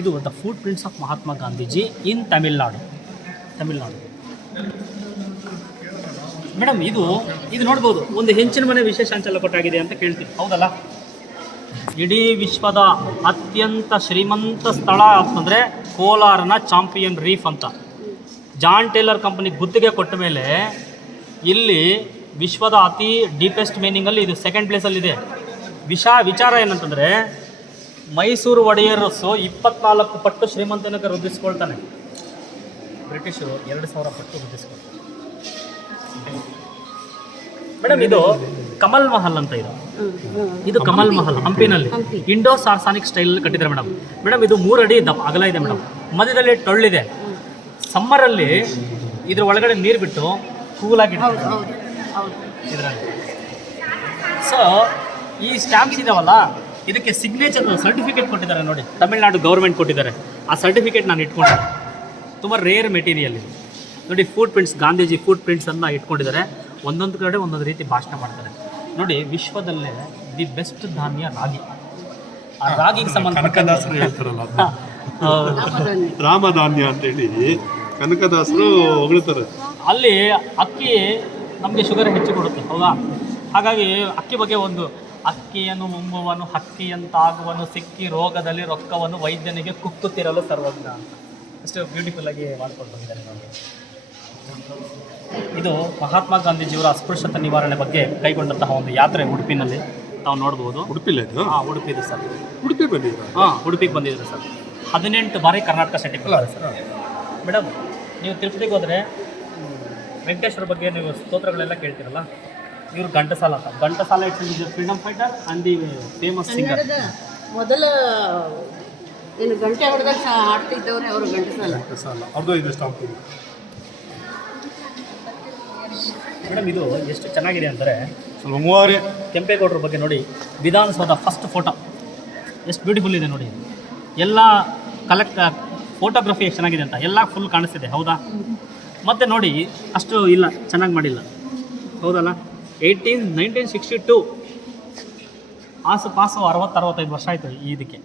ಇದು the foot prints of Mahatma Gandhiji in Tamil Nadu. Madam ಇದು ನೋಡ್ಬೋದು, ಒಂದು ಹೆಂಚಿನ ಮನೆ ವಿಶೇಷ ಅಂಚೆಲ್ಲ ಕೊಟ್ಟಾಗಿದೆ ಅಂತ ಕೇಳ್ತೀವಿ, ಹೌದಲ್ಲ? ಇಡೀ ವಿಶ್ವದ ಅತ್ಯಂತ ಶ್ರೀಮಂತ ಸ್ಥಳ ಅಂತಂದರೆ ಕೋಲಾರನ ಚಾಂಪಿಯನ್ ರೀಫ್ ಅಂತ ಜಾನ್ ಟೇಲರ್ ಕಂಪನಿ ಗುತ್ತಿಗೆ ಕೊಟ್ಟ ಮೇಲೆ ಇಲ್ಲಿ ವಿಶ್ವದ ಅತಿ ಡೀಪೆಸ್ಟ್ ಮೀನಿಂಗಲ್ಲಿ ಇದು 2nd ಪ್ಲೇಸಲ್ಲಿದೆ. ವಿಚಾರ ಏನಂತಂದರೆ ಮೈಸೂರು ಒಡೆಯರಸು 24 ಪಟ್ಟು ಶ್ರೀಮಂತನಕ್ಕೆ ವೃದ್ಧಿಸ್ಕೊಳ್ತಾನೆ, ಬ್ರಿಟಿಷರು 2000 ಪಟ್ಟು ವೃದ್ಧಿಸ್ಕೊಳ್ತಾರೆ. ಮೇಡಮ್ ಇದು ಕಮಲ್ ಮಹಲ್ ಅಂತ ಇದು ಕಮಲ್ ಮಹಲ್ ಹಂಪಿನಲ್ಲಿ ಇಂಡೋ ಸಾರ್ಸಾನಿಕ್ ಸ್ಟೈಲ್ ಕಟ್ಟಿದ್ದಾರೆ ಮೇಡಮ್. ಇದು 3 ಅಡಿ ಅಗಲ ಇದೆ ಮೇಡಮ್. ಮಧ್ಯದಲ್ಲಿ ಟೊಳ್ಳಿದೆ. ಸಮ್ಮರಲ್ಲಿ ಇದ್ರ ಒಳಗಡೆ ನೀರು ಬಿಟ್ಟು ಕೂಲಾಗಿ ಇದರಲ್ಲಿ. ಸೊ ಈ ಸ್ಟ್ಯಾಂಪ್ಸ್ ಇದಾವಲ್ಲ, ಇದಕ್ಕೆ ಸಿಗ್ನೇಚರ್ ಸರ್ಟಿಫಿಕೇಟ್ ಕೊಟ್ಟಿದ್ದಾರೆ ನೋಡಿ, ತಮಿಳ್ನಾಡು ಗೌರ್ಮೆಂಟ್ ಕೊಟ್ಟಿದ್ದಾರೆ. ಆ ಸರ್ಟಿಫಿಕೇಟ್ ನಾನು ಇಟ್ಕೊಂಡಿದ್ದೆ. ತುಂಬ ರೇರ್ ಮೆಟೀರಿಯಲ್ ಇದು ನೋಡಿ. ಫುಟ್ ಪ್ರಿಂಟ್ಸ್, ಗಾಂಧೀಜಿ ಫುಟ್ ಪ್ರಿಂಟ್ಸನ್ನು ಇಟ್ಕೊಂಡಿದ್ದಾರೆ. ಒಂದೊಂದು ಕಡೆ ಒಂದೊಂದು ರೀತಿ ಭಾಷಣ ಮಾಡ್ತಾರೆ ನೋಡಿ. ವಿಶ್ವದಲ್ಲೇ ದಿ ಬೆಸ್ಟ್ ಧಾನ್ಯ ರಾಗಿ. ಆ ರಾಗಿಗೆ ಸಂಬಂಧಪಟ್ಟ ಕನಕದಾಸರು ಹೇಳ್ತಾರಲ್ಲ ರಾಮಧಾನ್ಯ ಅಂತೇಳಿ ಕನಕದಾಸರು ಹೊಗಳ್ತಾರೆ. ಅಲ್ಲಿ ಅಕ್ಕಿ ನಮಗೆ ಶುಗರ್ ಹೆಚ್ಚು ಕೊಡುತ್ತೆ, ಹೌದಾ? ಹಾಗಾಗಿ ಅಕ್ಕಿ ಬಗ್ಗೆ ಒಂದು ಅಕ್ಕಿಯನ್ನು ಮುಂಬುವನು ಹಕ್ಕಿಯಂತಾಗುವನು, ಸಿಕ್ಕಿ ರೋಗದಲ್ಲಿ ರೊಕ್ಕವನ್ನು ವೈದ್ಯನಿಗೆ ಕುಕ್ಕುತ್ತಿರಲು ಸರ್ವಜ್ಞ ಅಂತ ಅಷ್ಟು ಬ್ಯೂಟಿಫುಲ್ ಆಗಿ ಮಾಡ್ಕೊಂಡು ಬಂದಿದ್ದಾರೆ ನಮಗೆ. ಇದು ಮಹಾತ್ಮ ಗಾಂಧೀಜಿಯವರ ಅಸ್ಪೃಶ್ಯತೆ ನಿವಾರಣೆ ಬಗ್ಗೆ ಕೈಗೊಂಡಂತಹ ಒಂದು ಯಾತ್ರೆ ಉಡುಪಿನಲ್ಲಿ ತಾವು ನೋಡ್ಬೋದು. ಉಡುಪಿಲ್ಲ ಇದು? ಹಾಂ, ಉಡುಪಿ ಇದೆ ಸರ್. ಉಡುಪಿ ಬಂದಿದ್ರು? ಹಾಂ, ಉಡುಪಿಗೆ ಬಂದಿದ್ದಾರೆ ಸರ್. 18 ಬಾರಿ ಕರ್ನಾಟಕ ಸ್ಟೇಟಿಗೆ ಬಂದಿದ್ದಾರೆ ಸರ್. ಮೇಡಮ್, ನೀವು ತಿರುಪತಿಗೆ ಹೋದರೆ ವೆಂಕಟೇಶ್ವರ ಬಗ್ಗೆ ನೀವು ಸ್ತೋತ್ರಗಳೆಲ್ಲ ಕೇಳ್ತೀರಲ್ಲ, ಇವರು ಘಂಟಸಾಲ ಅಂತ. Ghantasala it's freedom fighter and the famous singer. ಮೊದಲ ಏನು ಗಂಟೆ ಹೊಡೆದಾಗ ಹಾಡ್ತಿದ್ದವ್ರೆ ಅವರು ಘಂಟಸಾಲ. ಅವ್ರದ್ದು ಇದು ಸ್ಟಾಂಪ್. ಮೇಡಮ್, ಇದು ಎಷ್ಟು ಚೆನ್ನಾಗಿದೆ ಅಂದರೆ ಸ್ವಲ್ಪ ಮೂವಾರಿ ಕೆಂಪೇಗೌಡರ ಬಗ್ಗೆ ನೋಡಿ. ವಿಧಾನಸೌಧ ಫಸ್ಟ್ ಫೋಟೋ ಎಷ್ಟು ಬ್ಯೂಟಿಫುಲ್ ಇದೆ ನೋಡಿ. ಎಲ್ಲ ಫೋಟೋಗ್ರಫಿ ಎಷ್ಟು ಚೆನ್ನಾಗಿದೆ ಅಂತ ಎಲ್ಲ ಫುಲ್ ಕಾಣಿಸ್ತಿದೆ, ಹೌದಾ? ಮತ್ತು ನೋಡಿ, ಅಷ್ಟು ಇಲ್ಲ, ಚೆನ್ನಾಗಿ ಮಾಡಿಲ್ಲ, ಹೌದಲ್ಲ? 1962 ಆಸುಪಾಸು 60-65 ವರ್ಷ ಆಯಿತು ಇದಕ್ಕೆ.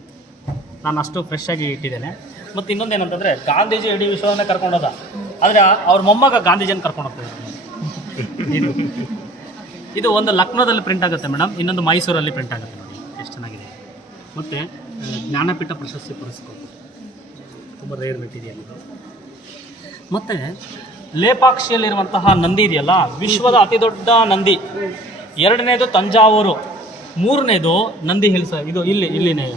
ನಾನು ಅಷ್ಟು ಫ್ರೆಶ್ ಆಗಿ ಇಟ್ಟಿದ್ದೇನೆ. ಮತ್ತು ಇನ್ನೊಂದೇನಂತಂದರೆ, ಗಾಂಧೀಜಿ ಇಡೀ ವಿಶ್ವವನ್ನೇ ಕರ್ಕೊಂಡೋದ, ಆದರೆ ಅವ್ರ ಮೊಮ್ಮಗ ಗಾಂಧೀಜಿಯನ್ನು ಕರ್ಕೊಂಡು ಹೋಗ್ತಿದ್ದಾರೆ. ಇದು ಒಂದು ಲಕ್ನೋದಲ್ಲಿ ಪ್ರಿಂಟ್ ಆಗುತ್ತೆ ಮೇಡಮ್, ಇನ್ನೊಂದು ಮೈಸೂರಲ್ಲಿ ಪ್ರಿಂಟ್ ಆಗುತ್ತೆ ನೋಡಿ, ಎಷ್ಟು ಚೆನ್ನಾಗಿದೆ. ಮತ್ತು ಜ್ಞಾನಪೀಠ ಪ್ರಶಸ್ತಿ ಪುರಸ್ಕೃತ, ತುಂಬ ರೇರ್ ಮೆಟೀರಿಯಲ್ ಇದು. ಮತ್ತು ಲೇಪಾಕ್ಷಿಯಲ್ಲಿರುವಂತಹ ನಂದಿ ಇದೆಯಲ್ಲ, ವಿಶ್ವದ ಅತಿ ದೊಡ್ಡ ನಂದಿ. 2ನೇದು ತಂಜಾವೂರು, 3ನೇದು ನಂದಿ ಹಿಲ್ಸ್. ಇದು ಇಲ್ಲಿನೇ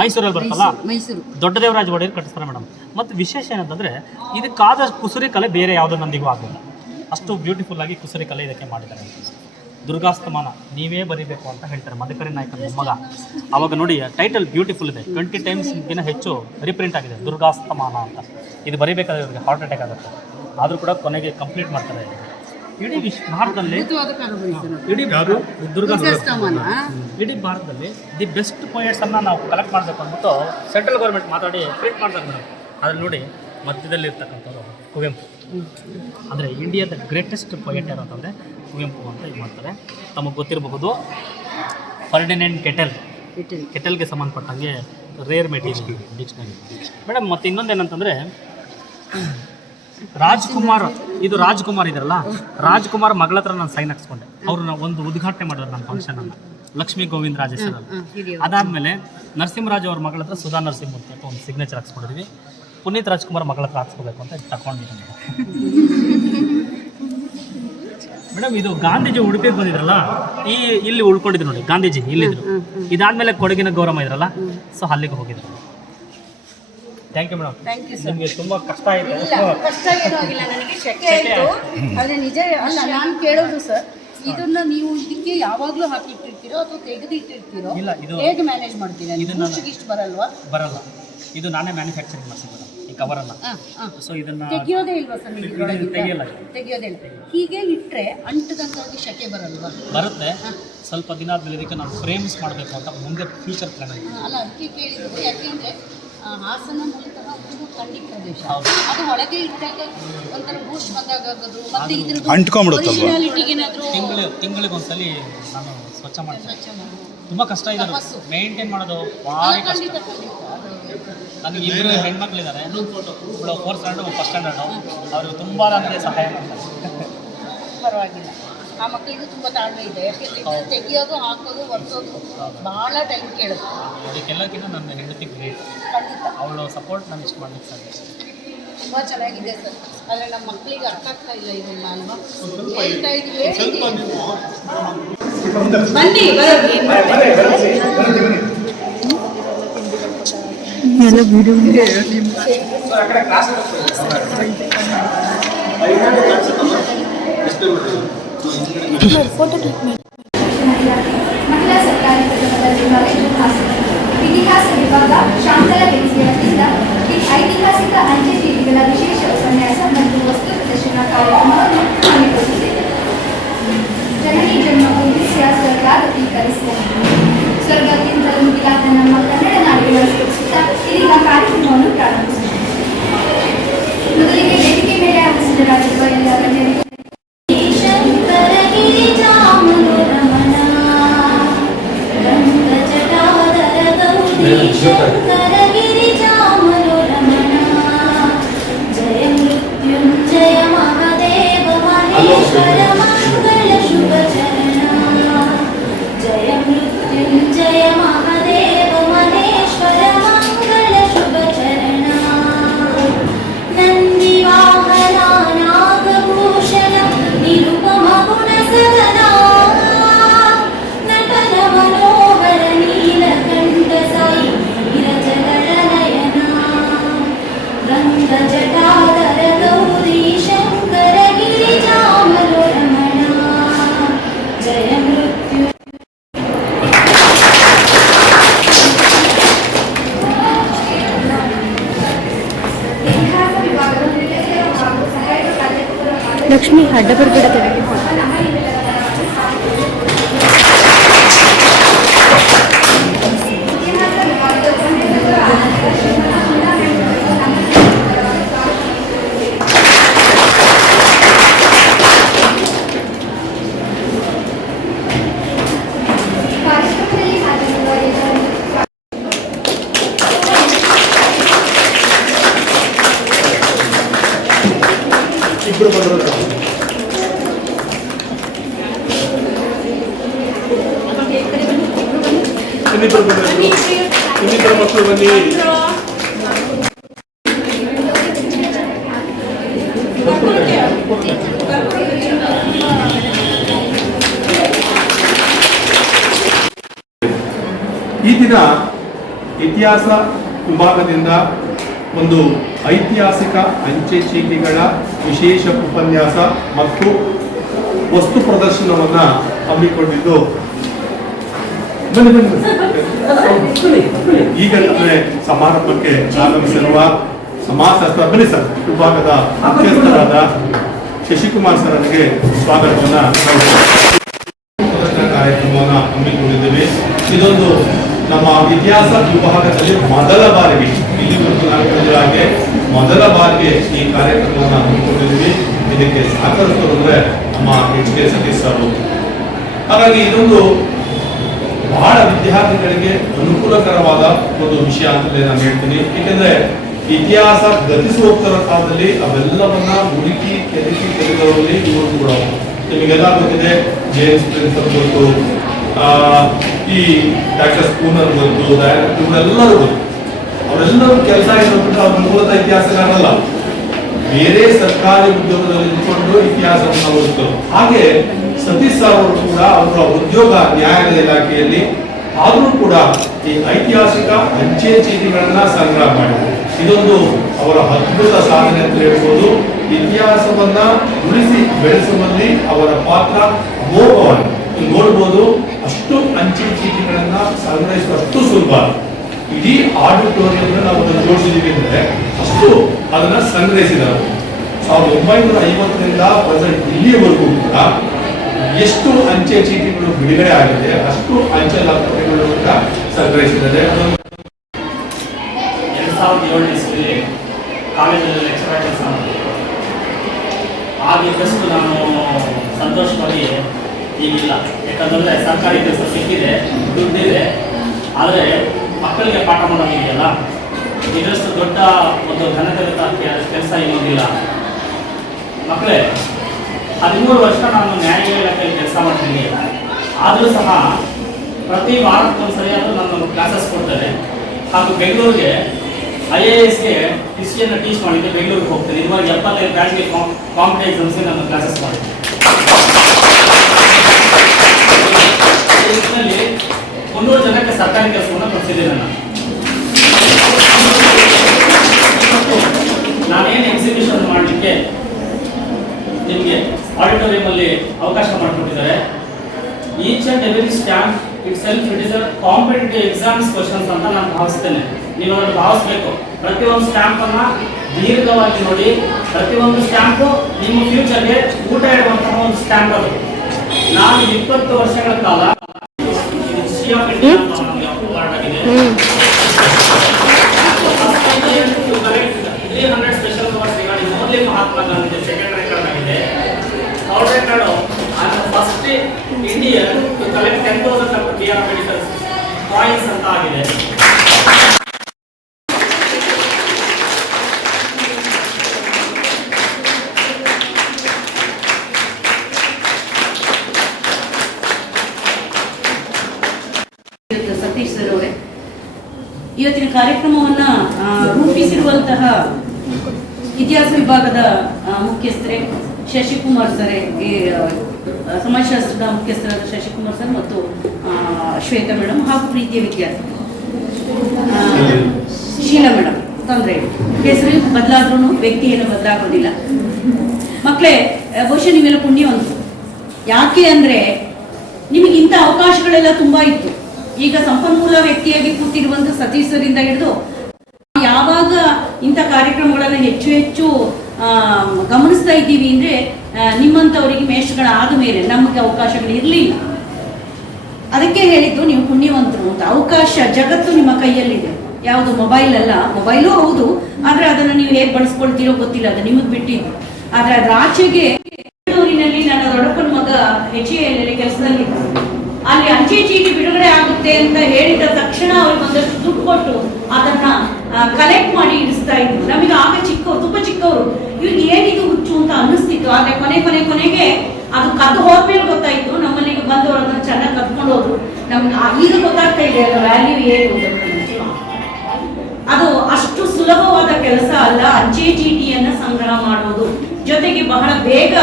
ಮೈಸೂರಲ್ಲಿ ಬರುತ್ತಲ್ಲ, ಮೈಸೂರು ದೊಡ್ಡ ದೇವರಾಜ ಒಡೆಯರ್ ಕಟ್ಟಿಸ್ತಾರೆ ಮೇಡಮ್. ಮತ್ತು ವಿಶೇಷ ಏನಂತಂದರೆ, ಇದಕ್ಕಾದ ಕುಸುರಿ ಕಲೆ ಬೇರೆ ಯಾವುದೋ ನಂದಿಗೂ ಆಗಲಿಲ್ಲ. ಅಷ್ಟು ಬ್ಯೂಟಿಫುಲ್ ಆಗಿ ಕುಸುರಿ ಕಲೆ ಇದಕ್ಕೆ ಮಾಡಿದ್ದಾರೆ. ದುರ್ಗಾಸ್ತಮಾನ ನೀವೇ ಬರೀಬೇಕು ಅಂತ ಹೇಳ್ತಾರೆ ಮದಕರಿ ನಾಯಕನ ಮಗ. ಆವಾಗ ನೋಡಿ, ಟೈಟಲ್ ಬ್ಯೂಟಿಫುಲ್ ಇದೆ, 20 ಟೈಮ್ಸ್ಗಿಂತ ಹೆಚ್ಚು ರೀಪ್ರಿಂಟ್ ಆಗಿದೆ, ದುರ್ಗಾಸ್ತಮಾನ ಅಂತ. ಇದು ಬರೀಬೇಕಾದ್ರೆ ಇವ್ರಿಗೆ ಹಾರ್ಟ್ ಅಟ್ಯಾಕ್ ಆಗುತ್ತೆ, ಆದರೂ ಕೂಡ ಕೊನೆಗೆ ಕಂಪ್ಲೀಟ್ ಮಾಡ್ತಾರೆ. ಇಡೀ ಭಾರತದಲ್ಲಿ ಇಡೀ ಭಾರತದಲ್ಲಿ ದಿ ಬೆಸ್ಟ್ ಪೊಯೆಟ್ಸನ್ನು ನಾವು ಕಲೆಕ್ಟ್ ಮಾಡಬೇಕು ಅಂದ್ಬಿಟ್ಟು ಸೆಂಟ್ರಲ್ ಗೌರ್ಮೆಂಟ್ ಮಾತಾಡಿ ಪ್ರಿಂಟ್ ಮಾಡ್ತಾರೆ ಮೇಡಮ್. ಅದ್ರಲ್ಲಿ ನೋಡಿ, ಮಧ್ಯದಲ್ಲಿ ಇರ್ತಕ್ಕಂಥವ್ರು ಕುವೆಂಪು. ಅಂದರೆ ಇಂಡಿಯಾದ ಗ್ರೇಟೆಸ್ಟ್ ಪೊಯೆಟ್ ಯಾರು ಅಂತಂದರೆ ಕುವೆಂಪು ಅಂತ ಇದು ಮಾಡ್ತಾರೆ. ತಮಗೆ ಗೊತ್ತಿರಬಹುದು, ಫರ್ಡಿನೆಂಡ್ ಕೆಟಲ್ಗೆ ಸಂಬಂಧಪಟ್ಟಂಗೆ ರೇರ್ ಮೆಟೀರಿಯಲ್ ಡಿಕ್ಷನರಿ ಮೇಡಮ್. ಮತ್ತು ಇನ್ನೊಂದೇನಂತಂದರೆ, ಇದು ರಾಜ್ಕುಮಾರ್ ಇದಾರಲ್ಲ, ರಾಜ್ಕುಮಾರ್ ಮಗಳ ಹತ್ರ ನಾನು ಸೈನ್ ಹಾಕ್ಸ್ಕೊಂಡೆ. ಅವ್ರನ್ನ ಒಂದು ಉದ್ಘಾಟನೆ ಮಾಡಿದ್ರು ನನ್ನ ಫಂಕ್ಷನನ್ನು, ಲಕ್ಷ್ಮೀ ಗೋವಿಂದ ರಾಜ್ ಹೆಸರಲ್ಲಿ. ಅದಾದಮೇಲೆ ನರಸಿಂಹರಾಜ್ ಅವ್ರ ಮಗಳ ಹತ್ರ ಸುಧಾ ನರಸಿಂಹಮೂರ್ತಿ ಅಂತ ಒಂದು ಸಿಗ್ನೇಚರ್ ಹಾಕ್ಸ್ಕೊಂಡಿದ್ವಿ. ಪುನೀತ್ ರಾಜ್ಕುಮಾರ್ ಮಗಳ ಹತ್ರ ಹಾಕ್ಸ್ಕೋಬೇಕು ಅಂತ ತಗೊಂಡಿದ್ದೀನಿ ಮೇಡಮ್. ಇದು ಗಾಂಧೀಜಿ ಉಡುಪಿಗೆ ಬಂದಿದ್ರಲ್ಲ, ಇಲ್ಲಿ ಉಳ್ಕೊಂಡಿದ್ರು ನೋಡಿ, ಗಾಂಧೀಜಿ ಇಲ್ಲಿದ್ರು. ಇದಾದಮೇಲೆ ಕೊಡಗಿನ ಗೌರಮ್ಮ ಇದ್ರಲ್ಲ, ಸೊ ಅಲ್ಲಿಗೆ ಹೋಗಿದ್ರು. Thank you madam. ನಿಮಗೆ ತುಂಬ ಕಷ್ಟ ಆಯಿತು? ಕಷ್ಟ ಏನೂ ಆಗಿಲ್ಲ, ನನಗೆ ಶೆಕೆ ಆಯಿತು. ಆದರೆ ನಿಜ ಅಲ್ಲ, ನಾನು ಕೇಳೋದು ಸರ್, ಇದನ್ನ ನೀವು ಇದಕ್ಕೆ ಯಾವಾಗಲೂ ಹಾಕಿಟ್ಟಿರ್ತೀರೋ ಅಥವಾ ತೆಗೆದಿಟ್ಟಿರ್ತೀರೋ? ಇಲ್ಲ, ಇದು ಹೇಗೆ ಮ್ಯಾನೇಜ್ ಮಾಡ್ತೀರಾ? ಇದನ್ನ ಇಷ್ಟು ಬರಲ್ವಾ? ಬರಲ್ಲ, ಇದು ನಾನೇ ಮ್ಯಾನುಫ್ಯಾಕ್ಚರಿಂಗ್ ಮಾಡಿಸಿದ್ದು ಈ ಕವರನ್ನ. ಸೊ ಇದನ್ನು ತೆಗಿಯೋದೇ ಇಲ್ವಾ ಸರ್? ತೆಗಿಯಲ್ಲ, ತೆಗಿಯೋದೇ ಇಲ್ಲ. ಹೀಗೆ ಇಟ್ಟರೆ ಅಂಟದಂಗಾಗಿ ಶೆಕೆ ಬರಲ್ವಾ? ಬರುತ್ತೆ. ಸ್ವಲ್ಪ ದಿನ ಆದಮೇಲೆ ಇದಕ್ಕೆ ನಾವು ಫ್ರೇಮ್ಸ್ ಮಾಡಬೇಕು ಅಂತ ಮುಂದೆ ಫ್ಯೂಚರ್ ಪ್ಲಾನ್ ಆಗಿದೆ. ಅಲ್ಲ, ಅದಕ್ಕೆ ಕೇಳಿದ್ದು. ಯಾಕೆಂದರೆ ಹಾಸನ ಮೂಲತಃ ಒಂದು ತಣ್ಣಿ ಪ್ರದೇಶ, ಹೌದು. ಅದು ಒಳಗೆ ಇಟ್ಟಾಗ ಒಂಥರ ಬೂಸ್ಟ್ ಬಂದಾಗ ಆಗೋದು, ಮತ್ತೆ ಇದ್ರದ್ದು ಅಂಟ್ಕೊಂಡ್ಬಿಡುತ್ತಲ್ವ? ಒರಿಜಿನಾಲಿಟಿಗೇನಾದರೂ ತಿಂಗಳಿಗೆ ಒಂದ್ಸಲಿ ನಾನು ಸ್ವಚ್ಛ ಮಾಡ್ತೀನಿ. ಸ್ವಚ್ಛ ಮಾಡೋದು ತುಂಬ ಕಷ್ಟ ಇದೆ ಮೇಂಟೈನ್ ಮಾಡೋದು, ಭಾರಿ ಕಷ್ಟ. ಖಂಡಿತ ಖಂಡಿತ. ನನಗೆ 2 ಹೆಣ್ಮಕ್ಳಿದ್ದಾರೆ, ಒಬ್ಬಳು 4th ಸ್ಟ್ಯಾಂಡರ್ಡ್, 1st ಸ್ಟ್ಯಾಂಡರ್ಡು. ಅವರು ತುಂಬ ನನಗೆ ಸಹಾಯ ಮಾಡ್ತಾರೆ. ಪರವಾಗಿಲ್ಲ, ಆ ಮಕ್ಕಳಿಗೂ ತುಂಬ ತಾಳ್ಮೆ ಇದೆ. ಯಾಕೆಂದರೆ ಇದನ್ನು ತೆಗಿಯೋದು, ಹಾಕೋದು, ಒರೆಸೋದು ಭಾಳ ಟೈಮ್ ಕೇಳುತ್ತೆ. ಅದಕ್ಕೆಲ್ಲಕ್ಕಿಂತ ನನ್ನ ಹೆಂಡತಿ ಗ್ರೇಟ್. ಖಂಡಿತ ಅವಳು ಸಪೋರ್ಟ್ ನಾನು ಇಷ್ಟು ಮಾಡಲಿಕ್ಕೆ ಸಾಧ್ಯ. ತುಂಬ ಚೆನ್ನಾಗಿದೆ ಸರ್. ಆದರೆ ನಮ್ಮ ಮಕ್ಕಳಿಗೆ ಅರ್ಥ ಆಗ್ತಾ ಇಲ್ಲ ಇದನ್ನ ಅಲ್ವಾ? ಹೇಳ್ತಾ ಇದ್ವಿ, ಬನ್ನಿ ಎಲ್ಲ ವಿಡಿಯೋ ಫೋಟೋ ಕ್ಲಿಕ್ ಮಾಡಿ. ಮಹಿಳಾ ಸರ್ಕಾರಿ ಪ್ರಥಮ ದರ್ಜೆ ಕಾಲೇಜು ಇತಿಹಾಸ ವಿಭಾಗ ಶಾಂತಲ ವತಿಯಿಂದ ಐತಿಹಾಸಿಕ ಅಂಚೆ ಚೀಟಿಗಳ ವಿಶೇಷ ಉಪನ್ಯಾಸ ಮತ್ತು ವಸ್ತು ಪ್ರದರ್ಶನ ಕಾರ್ಯಕ್ರಮವನ್ನು ಹಮ್ಮಿಕೊಂಡಿದೆ. ಜನನಿ ಜನ್ಮಭೂಮಿ ಸ್ವರ್ಗಾಗತೀಕರಿಸಿದ ಸ್ವರ್ಗಕ್ಕಿಂತಲೂ ಮಿಗಿಲಾದ ನಮ್ಮ ಕನ್ನಡ ನಾಡಿನ ಸುತ್ತ ಇದೀಗ ಕಾರ್ಯಕ್ರಮವನ್ನು ಪ್ರಾರಂಭಿಸುತ್ತೇವೆ. ಮೊದಲಿಗೆ ವೇದಿಕೆ ಮೇಲೆ ಹಾಜರಾಗಿರುವ ಎಲ್ಲ ಗಣ್ಯರಿಗೆ ಜಯ ಮೃತ್ಯುಂಜಯ ಮಹಾದೇವ ಮಹೇಶ್ವರ ಮಂಗಳ ಶುಭ ಚರಣ. ಜಯ ಮೃತ್ಯುಂಜಯ ಮಹಾದೇವ ಮಹೇಶ್ವರ ಮಂಗಳ ಶುಭ ಚರಣ. ನಂದಿ ವಾಹನ ನಾಗಭೂಷಣ ನಿರುಪಮ ಗುಣ ಸದನ. ನಟನ ಮನೋಹರ ನೀಲಕಂಠ ಸಾಯಿ ವಿರಜಗಳ ನಯನ. ಗಂಗ ಜಟಾಧರ ಗೌರಿ ಶಂಕರ ಗಿರಿಜಾಮರಮಣ. ಜಯ ಮೃತ್ಯು ಇತಿಹಾಸ ವಿಭಾಗದ ನಿರ್ದೇಶಕರು ಹಾಗೂ ಸಹಾಯಕ ಪ್ರಾಧ್ಯಾಪಕರು ಲಕ್ಷ್ಮಿ ಅಡ್ಡ ಬರ್ಬೇಡ ತೆರೆಗೆ ಕಾರ್ಯಕ್ರಮದಲ್ಲಿ ಹಾಜರಿರುವ ಎಲ್ಲರೂ ಇಬ್ಬರು ಬಂದರು. ಇನ್ನಿಬ್ಬರು ಮಕ್ಕಳು ಬನ್ನಿ. ಈ ದಿನ ಇತಿಹಾಸ ವಿಭಾಗದಿಂದ ಒಂದು ಐತಿಹಾಸಿಕ ಅಂಚೆ ಚೀಟಿಗಳ ವಿಶೇಷ ಉಪನ್ಯಾಸ ಮತ್ತು ವಸ್ತು ಪ್ರದರ್ಶನವನ್ನು ಹಮ್ಮಿಕೊಂಡಿದ್ದು ಈಗಾಗಲೇ ಸಮಾರಂಭಕ್ಕೆ ಆಗಮಿಸಿರುವ ಸಮಾಜಶಾಸ್ತ್ರ ಬನ್ನಿ ಸರ್ ವಿಭಾಗದ ಮುಖ್ಯಸ್ಥರಾದ ಶಶಿಕುಮಾರ್ ಸರ್ ಅವರಿಗೆ ಸ್ವಾಗತವನ್ನು ಕಾರ್ಯಕ್ರಮವನ್ನು ಹಮ್ಮಿಕೊಂಡಿದ್ದೇವೆ. ಇದೊಂದು ನಮ್ಮ ಇತಿಹಾಸ ವಿಭಾಗದಲ್ಲಿ ಮೊದಲ ಬಾರಿಗೆ ಇಲ್ಲಿವರೆಗೂ ನಾನು ಹೇಳಿದ ಹಾಗೆ ಮೊದಲ ಬಾರಿಗೆ ಈ ಕಾರ್ಯಕ್ರಮವನ್ನು ಹಮ್ಮಿಕೊಂಡಿದ್ದೀವಿ. ಇದಕ್ಕೆ ಸಹಕರಿಸಿದ್ರು ಅಂದರೆ ನಮ್ಮ HK ಸತೀಶ್ ಸರ್. ಹಾಗಾಗಿ ಇದೊಂದು ಬಹಳ ವಿದ್ಯಾರ್ಥಿಗಳಿಗೆ ಅನುಕೂಲಕರವಾದ ಒಂದು ವಿಷಯ ಅಂತಲೇ ನಾನು ಹೇಳ್ತೀನಿ. ಏಕೆಂದರೆ ಇತಿಹಾಸ ಗತಿಸೋತ್ತರ ಕಾಲದಲ್ಲಿ ಅವೆಲ್ಲವನ್ನ ಹುಡುಕಿ ತೆಗೆದವರಲ್ಲಿ ಇವರು ಕೂಡ ನಿಮಗೆಲ್ಲ ಗೊತ್ತಿದೆ. ಜೇಮ್ಸ್ ಪ್ರಿನ್ಸರ್ ಗೊತ್ತು, ಈ ಡಾಕ್ಟರ್ ಸ್ಪೂನರ್ ಗೊತ್ತು, ಇವರೆಲ್ಲರೂ ಗೊತ್ತು. ಅವರೆಲ್ಲರೂ ಕೆಲಸ ಏನಂದ್ರೆ ಅವ್ರ ಮೂಲತಃ ಇತಿಹಾಸಗಾರಲ್ಲ, ಬೇರೆ ಸರ್ಕಾರಿ ಉದ್ಯೋಗದಲ್ಲಿ ಇಟ್ಕೊಂಡು ಇತಿಹಾಸವನ್ನು ಓದಿದ್ರು. ಹಾಗೆ ಸತೀಶ್ ಸರ್ ಅವರು ಕೂಡ ಅವರ ಉದ್ಯೋಗ ನ್ಯಾಯಾಲಯ ಇಲಾಖೆಯಲ್ಲಿ ಆದರೂ ಕೂಡ ಈ ಐತಿಹಾಸಿಕ ಅಂಚೆ ಚೀಟಿಗಳನ್ನ ಸಂಗ್ರಹ ಮಾಡಿದರು. ಇದೊಂದು ಅವರ ಅದ್ಭುತ ಸಾಧನೆ ಅಂತ ಹೇಳ್ಬೋದು. ಇತಿಹಾಸವನ್ನ ಉಳಿಸಿ ಬೆಳೆಸುವಲ್ಲಿ ಅವರ ಪಾತ್ರ ಅಮೋಘವಾಗಿ ನೋಡ್ಬೋದು. ಅಷ್ಟು ಅಂಚೆ ಚೀಟಿಗಳನ್ನ ಸಂಗ್ರಹಿಸುವಷ್ಟು ಸುಲಭ. ಇಡೀ ಆಡಿಟೋರಿಯಂ ನಾವು ಅದನ್ನು ಜೋಡಿಸಿದೀವಿ ಅಂದ್ರೆ ಅಷ್ಟು ಅದನ್ನ ಸಂಗ್ರಹಿಸಿದರು. 1950ರಿಂದ ಪ್ರೆಸೆಂಟ್ ಇಲ್ಲಿಯವರೆಗೂ ಕೂಡ ಎಷ್ಟು ಅಂಚೆ ಚೀಟಿಗಳು ಬಿಡುಗಡೆ ಆಗಿದೆ ಅಷ್ಟು ಅಂಚೆ ದಾಖಲೆಗಳು ಕೂಡ ಸಂಗ್ರಹಿಸಿದ್ದಾರೆ. 2007 ಇಸ್ವಿಯಲ್ಲಿ ಕಾಲೇಜಲ್ಲಿ ಲೆಕ್ಚರ್ ಕೆಲಸ ಮಾಡಿದೆ. ಆಗಿದ್ದಷ್ಟು ನಾನು ಸಂತೋಷವಾಗಿ ಈಗಿಲ್ಲ. ಯಾಕಂದರೆ ಸರ್ಕಾರಿ ಕೆಲಸ ಸಿಕ್ಕಿದೆ, ದುಡ್ಡಿದೆ, ಆದರೆ ಮಕ್ಕಳಿಗೆ ಪಾಠ ಮಾಡೋದಿದೆಯಲ್ಲ, ಇದರಷ್ಟು ದೊಡ್ಡ ಒಂದು ಘನತೆಯುತ ಕೆಲಸ ಇನ್ನೊಂದಿಲ್ಲ. ಮಕ್ಕಳೇ, 13 ವರ್ಷ ನಾನು ನ್ಯಾಯಾಲಯ ಇಲಾಖೆಯಲ್ಲಿ ಕೆಲಸ ಮಾಡ್ತೀನಿ. ಆದರೂ ಸಹ ಪ್ರತಿ ವಾರಕ್ಕೊಂದು ಸರಿಯಾದರೂ ನಾನು ಕ್ಲಾಸಸ್ ಕೊಡ್ತೇನೆ. ಹಾಗೂ ಬೆಂಗಳೂರಿಗೆ IASಗೆ ಹಿಸ್ಟ್ರಿಯನ್ನು ಟೀಚ್ ಮಾಡಿದ್ದೆ. ಬೆಂಗಳೂರಿಗೆ ಹೋಗ್ತೇನೆ. ಇದುವರೆಗೆ 75 ಗ್ರಾಜುಯೇಟ್ ಕಾಂಪಿಟೇಟಿವ್ ಎಕ್ಸಾಮ್ಸ್ಗೆ ನಾನು ಕ್ಲಾಸಸ್ ಮಾಡಿದ್ದೆ. ಇದರಲ್ಲಿ 300 ಜನಕ್ಕೆ ಸರ್ಕಾರಿ ಕೆಲಸವನ್ನು ಕೊಡಿಸಿದ್ದೇನೆ. ನಾನೇನು ಎಕ್ಸಿಬಿಷನ್ ಮಾಡಲಿಕ್ಕೆ ನಿಮಗೆ ಆಡಿಟೋರಿಯಮಲ್ಲಿ ಅವಕಾಶ ಮಾಡಿಕೊಟ್ಟಿದ್ದಾರೆ. Each and every stamp it self it is a competitive exams questions ಅಂತ ನಾನು ಭಾವಿಸ್ತೇನೆ. ನೀವು ಅದನ್ನು ಭಾವಿಸ್ಬೇಕು. ಪ್ರತಿಯೊಂದು ಸ್ಟ್ಯಾಂಪನ್ನು ದೀರ್ಘವಾಗಿ ನೋಡಿ. ಪ್ರತಿಯೊಂದು ಸ್ಟ್ಯಾಂಪು ನಿಮ್ಮ ಫ್ಯೂಚರ್ಗೆ ಊಟ ಇಡುವಂತಹ ಒಂದು ಸ್ಟ್ಯಾಂಪ್ ಅದು. ನಾನು 20 ವರ್ಷಗಳ ಕಾಲ ಹಿಸ್ಟ್ರಿ ಆಫ್ ಇಂಡಿಯಾ ಅವಾರ್ಡ್ ಆಗಿದೆ. ಕಾರ್ಯಕ್ರಮವನ್ನು ರೂಪಿಸಿರುವಂತಹ ಇತಿಹಾಸ ವಿಭಾಗದ ಮುಖ್ಯಸ್ಥರೇ ಶಶಿಕುಮಾರ್ ಸರೇ, ಈ ಸಮಾಜಶಾಸ್ತ್ರದ ಮುಖ್ಯಸ್ಥರಾದ ಶಶಿಕುಮಾರ್ ಸರ್ ಮತ್ತು ಶ್ವೇತಾ ಮೇಡಮ್ ಹಾಗೂ ಪ್ರೀತಿಯ ವಿದ್ಯಾರ್ಥಿ ಶೀಲಾ ಮೇಡಮ್. ತೊಂದರೆ ಹೆಸರು ಬದಲಾದ್ರೂ ವ್ಯಕ್ತಿ ಏನು ಬದಲಾಗೋದಿಲ್ಲ. ಮಕ್ಕಳೇ, ಬಹುಶಃ ನೀವೆಲ್ಲ ಪುಣ್ಯವಂತರು. ಯಾಕೆ ಅಂದರೆ ನಿಮಗೆ ಇಂಥ ಅವಕಾಶಗಳೆಲ್ಲ ತುಂಬ ಇತ್ತು. ಈಗ ಸಂಪನ್ಮೂಲ ವ್ಯಕ್ತಿಯಾಗಿ ಕೂತಿರುವಂಥ ಸತೀಶ್ ಸರಿಂದ ಹಿಡಿದು ಯಾವಾಗ ಇಂಥ ಕಾರ್ಯಕ್ರಮಗಳನ್ನು ಹೆಚ್ಚು ಹೆಚ್ಚು ಗಮನಿಸ್ತಾ ಇದ್ದೀವಿ ಅಂದರೆ ನಿಮ್ಮಂಥವರಿಗೆ ಮೇಷ್ಟ್ಗಳಾದ ಮೇಲೆ ನಮಗೆ ಅವಕಾಶಗಳು ಇರಲಿಲ್ಲ. ಅದಕ್ಕೆ ಹೇಳಿದ್ದು ನೀವು ಪುಣ್ಯವಂತರು ಅಂತ. ಅವಕಾಶ ಜಗತ್ತು ನಿಮ್ಮ ಕೈಯಲ್ಲಿದೆ, ಯಾವುದು ಮೊಬೈಲ್ ಅಲ್ಲ. ಮೊಬೈಲು ಹೌದು, ಆದರೆ ಅದನ್ನು ನೀವು ಹೇಗೆ ಬಳಸ್ಕೊಳ್ತೀರೋ ಗೊತ್ತಿಲ್ಲ, ಅದು ನಿಮಗೆ ಬಿಟ್ಟಿದ್ದು. ಆದರೆ ಅದರ ಆಚೆಗೆ ಬೆಂಗಳೂರಿನಲ್ಲಿ ನನ್ನ ದೊಡ್ಡಪ್ಪನ ಮಗ HAL ಕೆಲಸದಲ್ಲಿದ್ದ. ಅಲ್ಲಿ ಅಂಚೆ ಚೀಟಿ ಬಿಡುಗಡೆ ಆಗುತ್ತೆ ಅಂತ ಹೇಳಿದ ತಕ್ಷಣ ಅವ್ರಿಗೆ ಒಂದಷ್ಟು ದುಡ್ಡು ಕೊಟ್ಟು ಅದನ್ನ ಕಲೆಕ್ಟ್ ಮಾಡಿ ಇಡಿಸ್ತಾ ಇದ್ರು. ನಮಗೆ ಆಗ ಚಿಕ್ಕವರು, ತುಂಬ ಚಿಕ್ಕವರು, ಇವ್ರಿಗೆ ಏನಿದು ಹುಚ್ಚು ಅಂತ ಅನ್ನಿಸ್ತಿತ್ತು. ಆದರೆ ಕೊನೆಗೆ ಅದು ಕದ್ದು ಹೋದ್ಮೇಲೆ ಗೊತ್ತಾಯ್ತು. ನಮ್ಮನೆಗೆ ಬಂದವರು ಅದನ್ನ ಚೆನ್ನಾಗಿ ಕದ್ಕೊಂಡು ಹೋದ್ರು. ನಮ್ಗೆ ಈಗ ಗೊತ್ತಾಗ್ತಾ ಇದೆ ಅದರ ವ್ಯಾಲ್ಯೂ ಏನು. ಅದು ಅಷ್ಟು ಸುಲಭವಾದ ಕೆಲಸ ಅಲ್ಲ ಅಂಚೆ ಚೀಟಿಯನ್ನ ಸಂಗ್ರಹ ಮಾಡುವುದು. ಜೊತೆಗೆ ಬಹಳ ಬೇಗ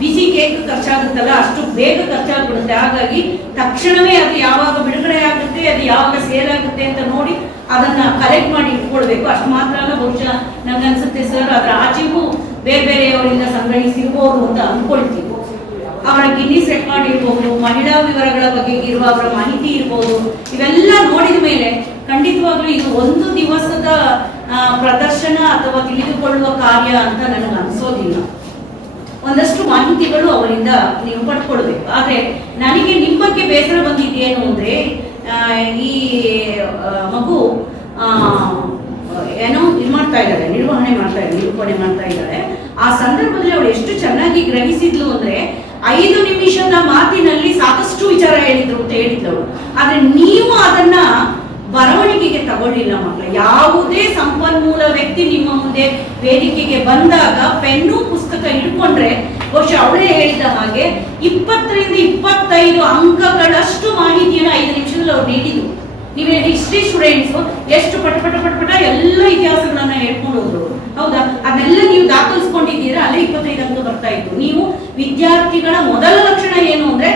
ಬಿಸಿ ಕೇಕ್ ಖರ್ಚಾಗುತ್ತಲ್ಲ, ಅಷ್ಟು ಬೇಗ ಖರ್ಚಾಗ್ಬಿಡುತ್ತೆ. ಹಾಗಾಗಿ ತಕ್ಷಣವೇ ಅದು ಯಾವಾಗ ಬಿಡುಗಡೆ ಆಗುತ್ತೆ, ಅದು ಯಾವಾಗ ಸೇಲ್ ಆಗುತ್ತೆ ಅಂತ ನೋಡಿ ಅದನ್ನ ಕಲೆಕ್ಟ್ ಮಾಡಿ ಇಟ್ಕೊಳ್ಬೇಕು. ಅಷ್ಟು ಮಾತ್ರ ಅಲ್ಲ, ಬಹುಶಃ ನನಗನ್ಸುತ್ತೆ ಸರ್ ಅದರ ಆಚೆಗೂ ಬೇರೆ ಬೇರೆಯವರಿಂದ ಸಂಗ್ರಹಿಸಿರ್ಬೋದು ಅಂತ ಅಂದ್ಕೊಳ್ತೀವಿ. ಅವರ ಗಿನ್ನಿಸ್ ರೆಕಾರ್ಡ್ ಇರ್ಬೋದು, ಮಹಿಳಾ ವಿವರಗಳ ಬಗ್ಗೆ ಇರುವ ಅವರ ಮಾಹಿತಿ ಇರ್ಬೋದು, ಇವೆಲ್ಲ ನೋಡಿದ ಮೇಲೆ ಖಂಡಿತವಾಗ್ಲೂ ಇದು ಒಂದು ದಿವಸದ ಪ್ರದರ್ಶನ ಅಥವಾ ತಿಳಿದುಕೊಳ್ಳುವ ಕಾರ್ಯ ಅಂತ ನನಗೆ ಅನಿಸೋದಿಲ್ಲ. ಒಂದಷ್ಟು ಮಾಹಿತಿಗಳು ಅವರಿಂದ ನೀವು ಪಡ್ಕೊಳ್ಬೇಕು. ಆದರೆ ನನಗೆ ನಿಮ್ಮ ಬಗ್ಗೆ ಬೇಸರ ಬಂದಿದ್ದೇನು ಅಂದರೆ, ಈ ಮಗು ಏನೋ ಇದು ಮಾಡ್ತಾ ಇದ್ದಾಳೆ, ನಿರೂಪಣೆ ಮಾಡ್ತಾ ಇದ್ದಾಳೆ. ಆ ಸಂದರ್ಭದಲ್ಲಿ ಅವಳು ಎಷ್ಟು ಚೆನ್ನಾಗಿ ಗ್ರಹಿಸಿದ್ಲು ಅಂದರೆ 5 ನಿಮಿಷದ ಮಾತಿನಲ್ಲಿ ಸಾಕಷ್ಟು ವಿಚಾರ ಹೇಳಿದ್ರು ಅಂತ ಹೇಳಿದ್ದವಳು. ಆದರೆ ನೀವು ಅದನ್ನ ಬರವಣಿಗೆಗೆ ತಗೊಳ್ಳಿಲ್ಲ ಮಕ್ಕಳ. ಯಾವುದೇ ಸಂಪನ್ಮೂಲ ವ್ಯಕ್ತಿ ನಿಮ್ಮ ಮುಂದೆ ವೇದಿಕೆಗೆ ಬಂದಾಗ ಪೆನ್ನು ಪುಸ್ತಕ ಇಟ್ಕೊಂಡ್ರೆ ಬಹುಶಃ ಅವಳೇ ಹೇಳಿದ ಹಾಗೆ 20 ರಿಂದ 25 ಅಂಕಗಳಷ್ಟು ಮಾಹಿತಿಯನ್ನು 5 ನಿಮಿಷದಲ್ಲಿ ಅವ್ರು ನೀಡಿದ್ರು. ನೀವೇ ಹಿಸ್ಟ್ರಿ ಸ್ಟೂಡೆಂಟ್ಸು ಎಷ್ಟು ಪಟ ಎಲ್ಲ ಇತಿಹಾಸಗಳನ್ನ ಹೇಳ್ಕೊಂಡು ಹೋದ್ರು, ಹೌದಾ? ಅದನ್ನೆಲ್ಲ ನೀವು ದಾಖಲಿಸ್ಕೊಂಡಿದ್ದೀರಾ, ಅಲ್ಲೇ 25 ಅಂಕ ಬರ್ತಾ ಇತ್ತು. ನೀವು ವಿದ್ಯಾರ್ಥಿಗಳ ಮೊದಲ ಲಕ್ಷಣ ಏನು ಅಂದ್ರೆ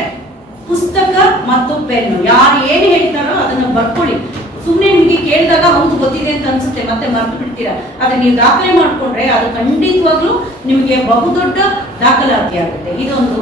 ಪುಸ್ತಕ ಮತ್ತು ಪೆನ್ನು. ಯಾರು ಏನು ಹೇಳ್ತಾರೋ ಅದನ್ನ ಬರ್ಕೊಳ್ಳಿ. ಸುಮ್ಮನೆ ನಿಮಗೆ ಕೇಳಿದಾಗ ಹೌದು ಗೊತ್ತಿದೆ ಅಂತ ಅನ್ಸುತ್ತೆ, ಮತ್ತೆ ಮರ್ತು ಬಿಡ್ತೀರಾ. ಆದ್ರೆ ನೀವು ದಾಖಲೆ ಮಾಡ್ಕೊಂಡ್ರೆ ಅದು ಖಂಡಿತವಾಗ್ಲೂ ನಿಮಗೆ ಬಹುದೊಡ್ಡ ದಾಖಲಾತಿ ಆಗುತ್ತೆ. ಇದೊಂದು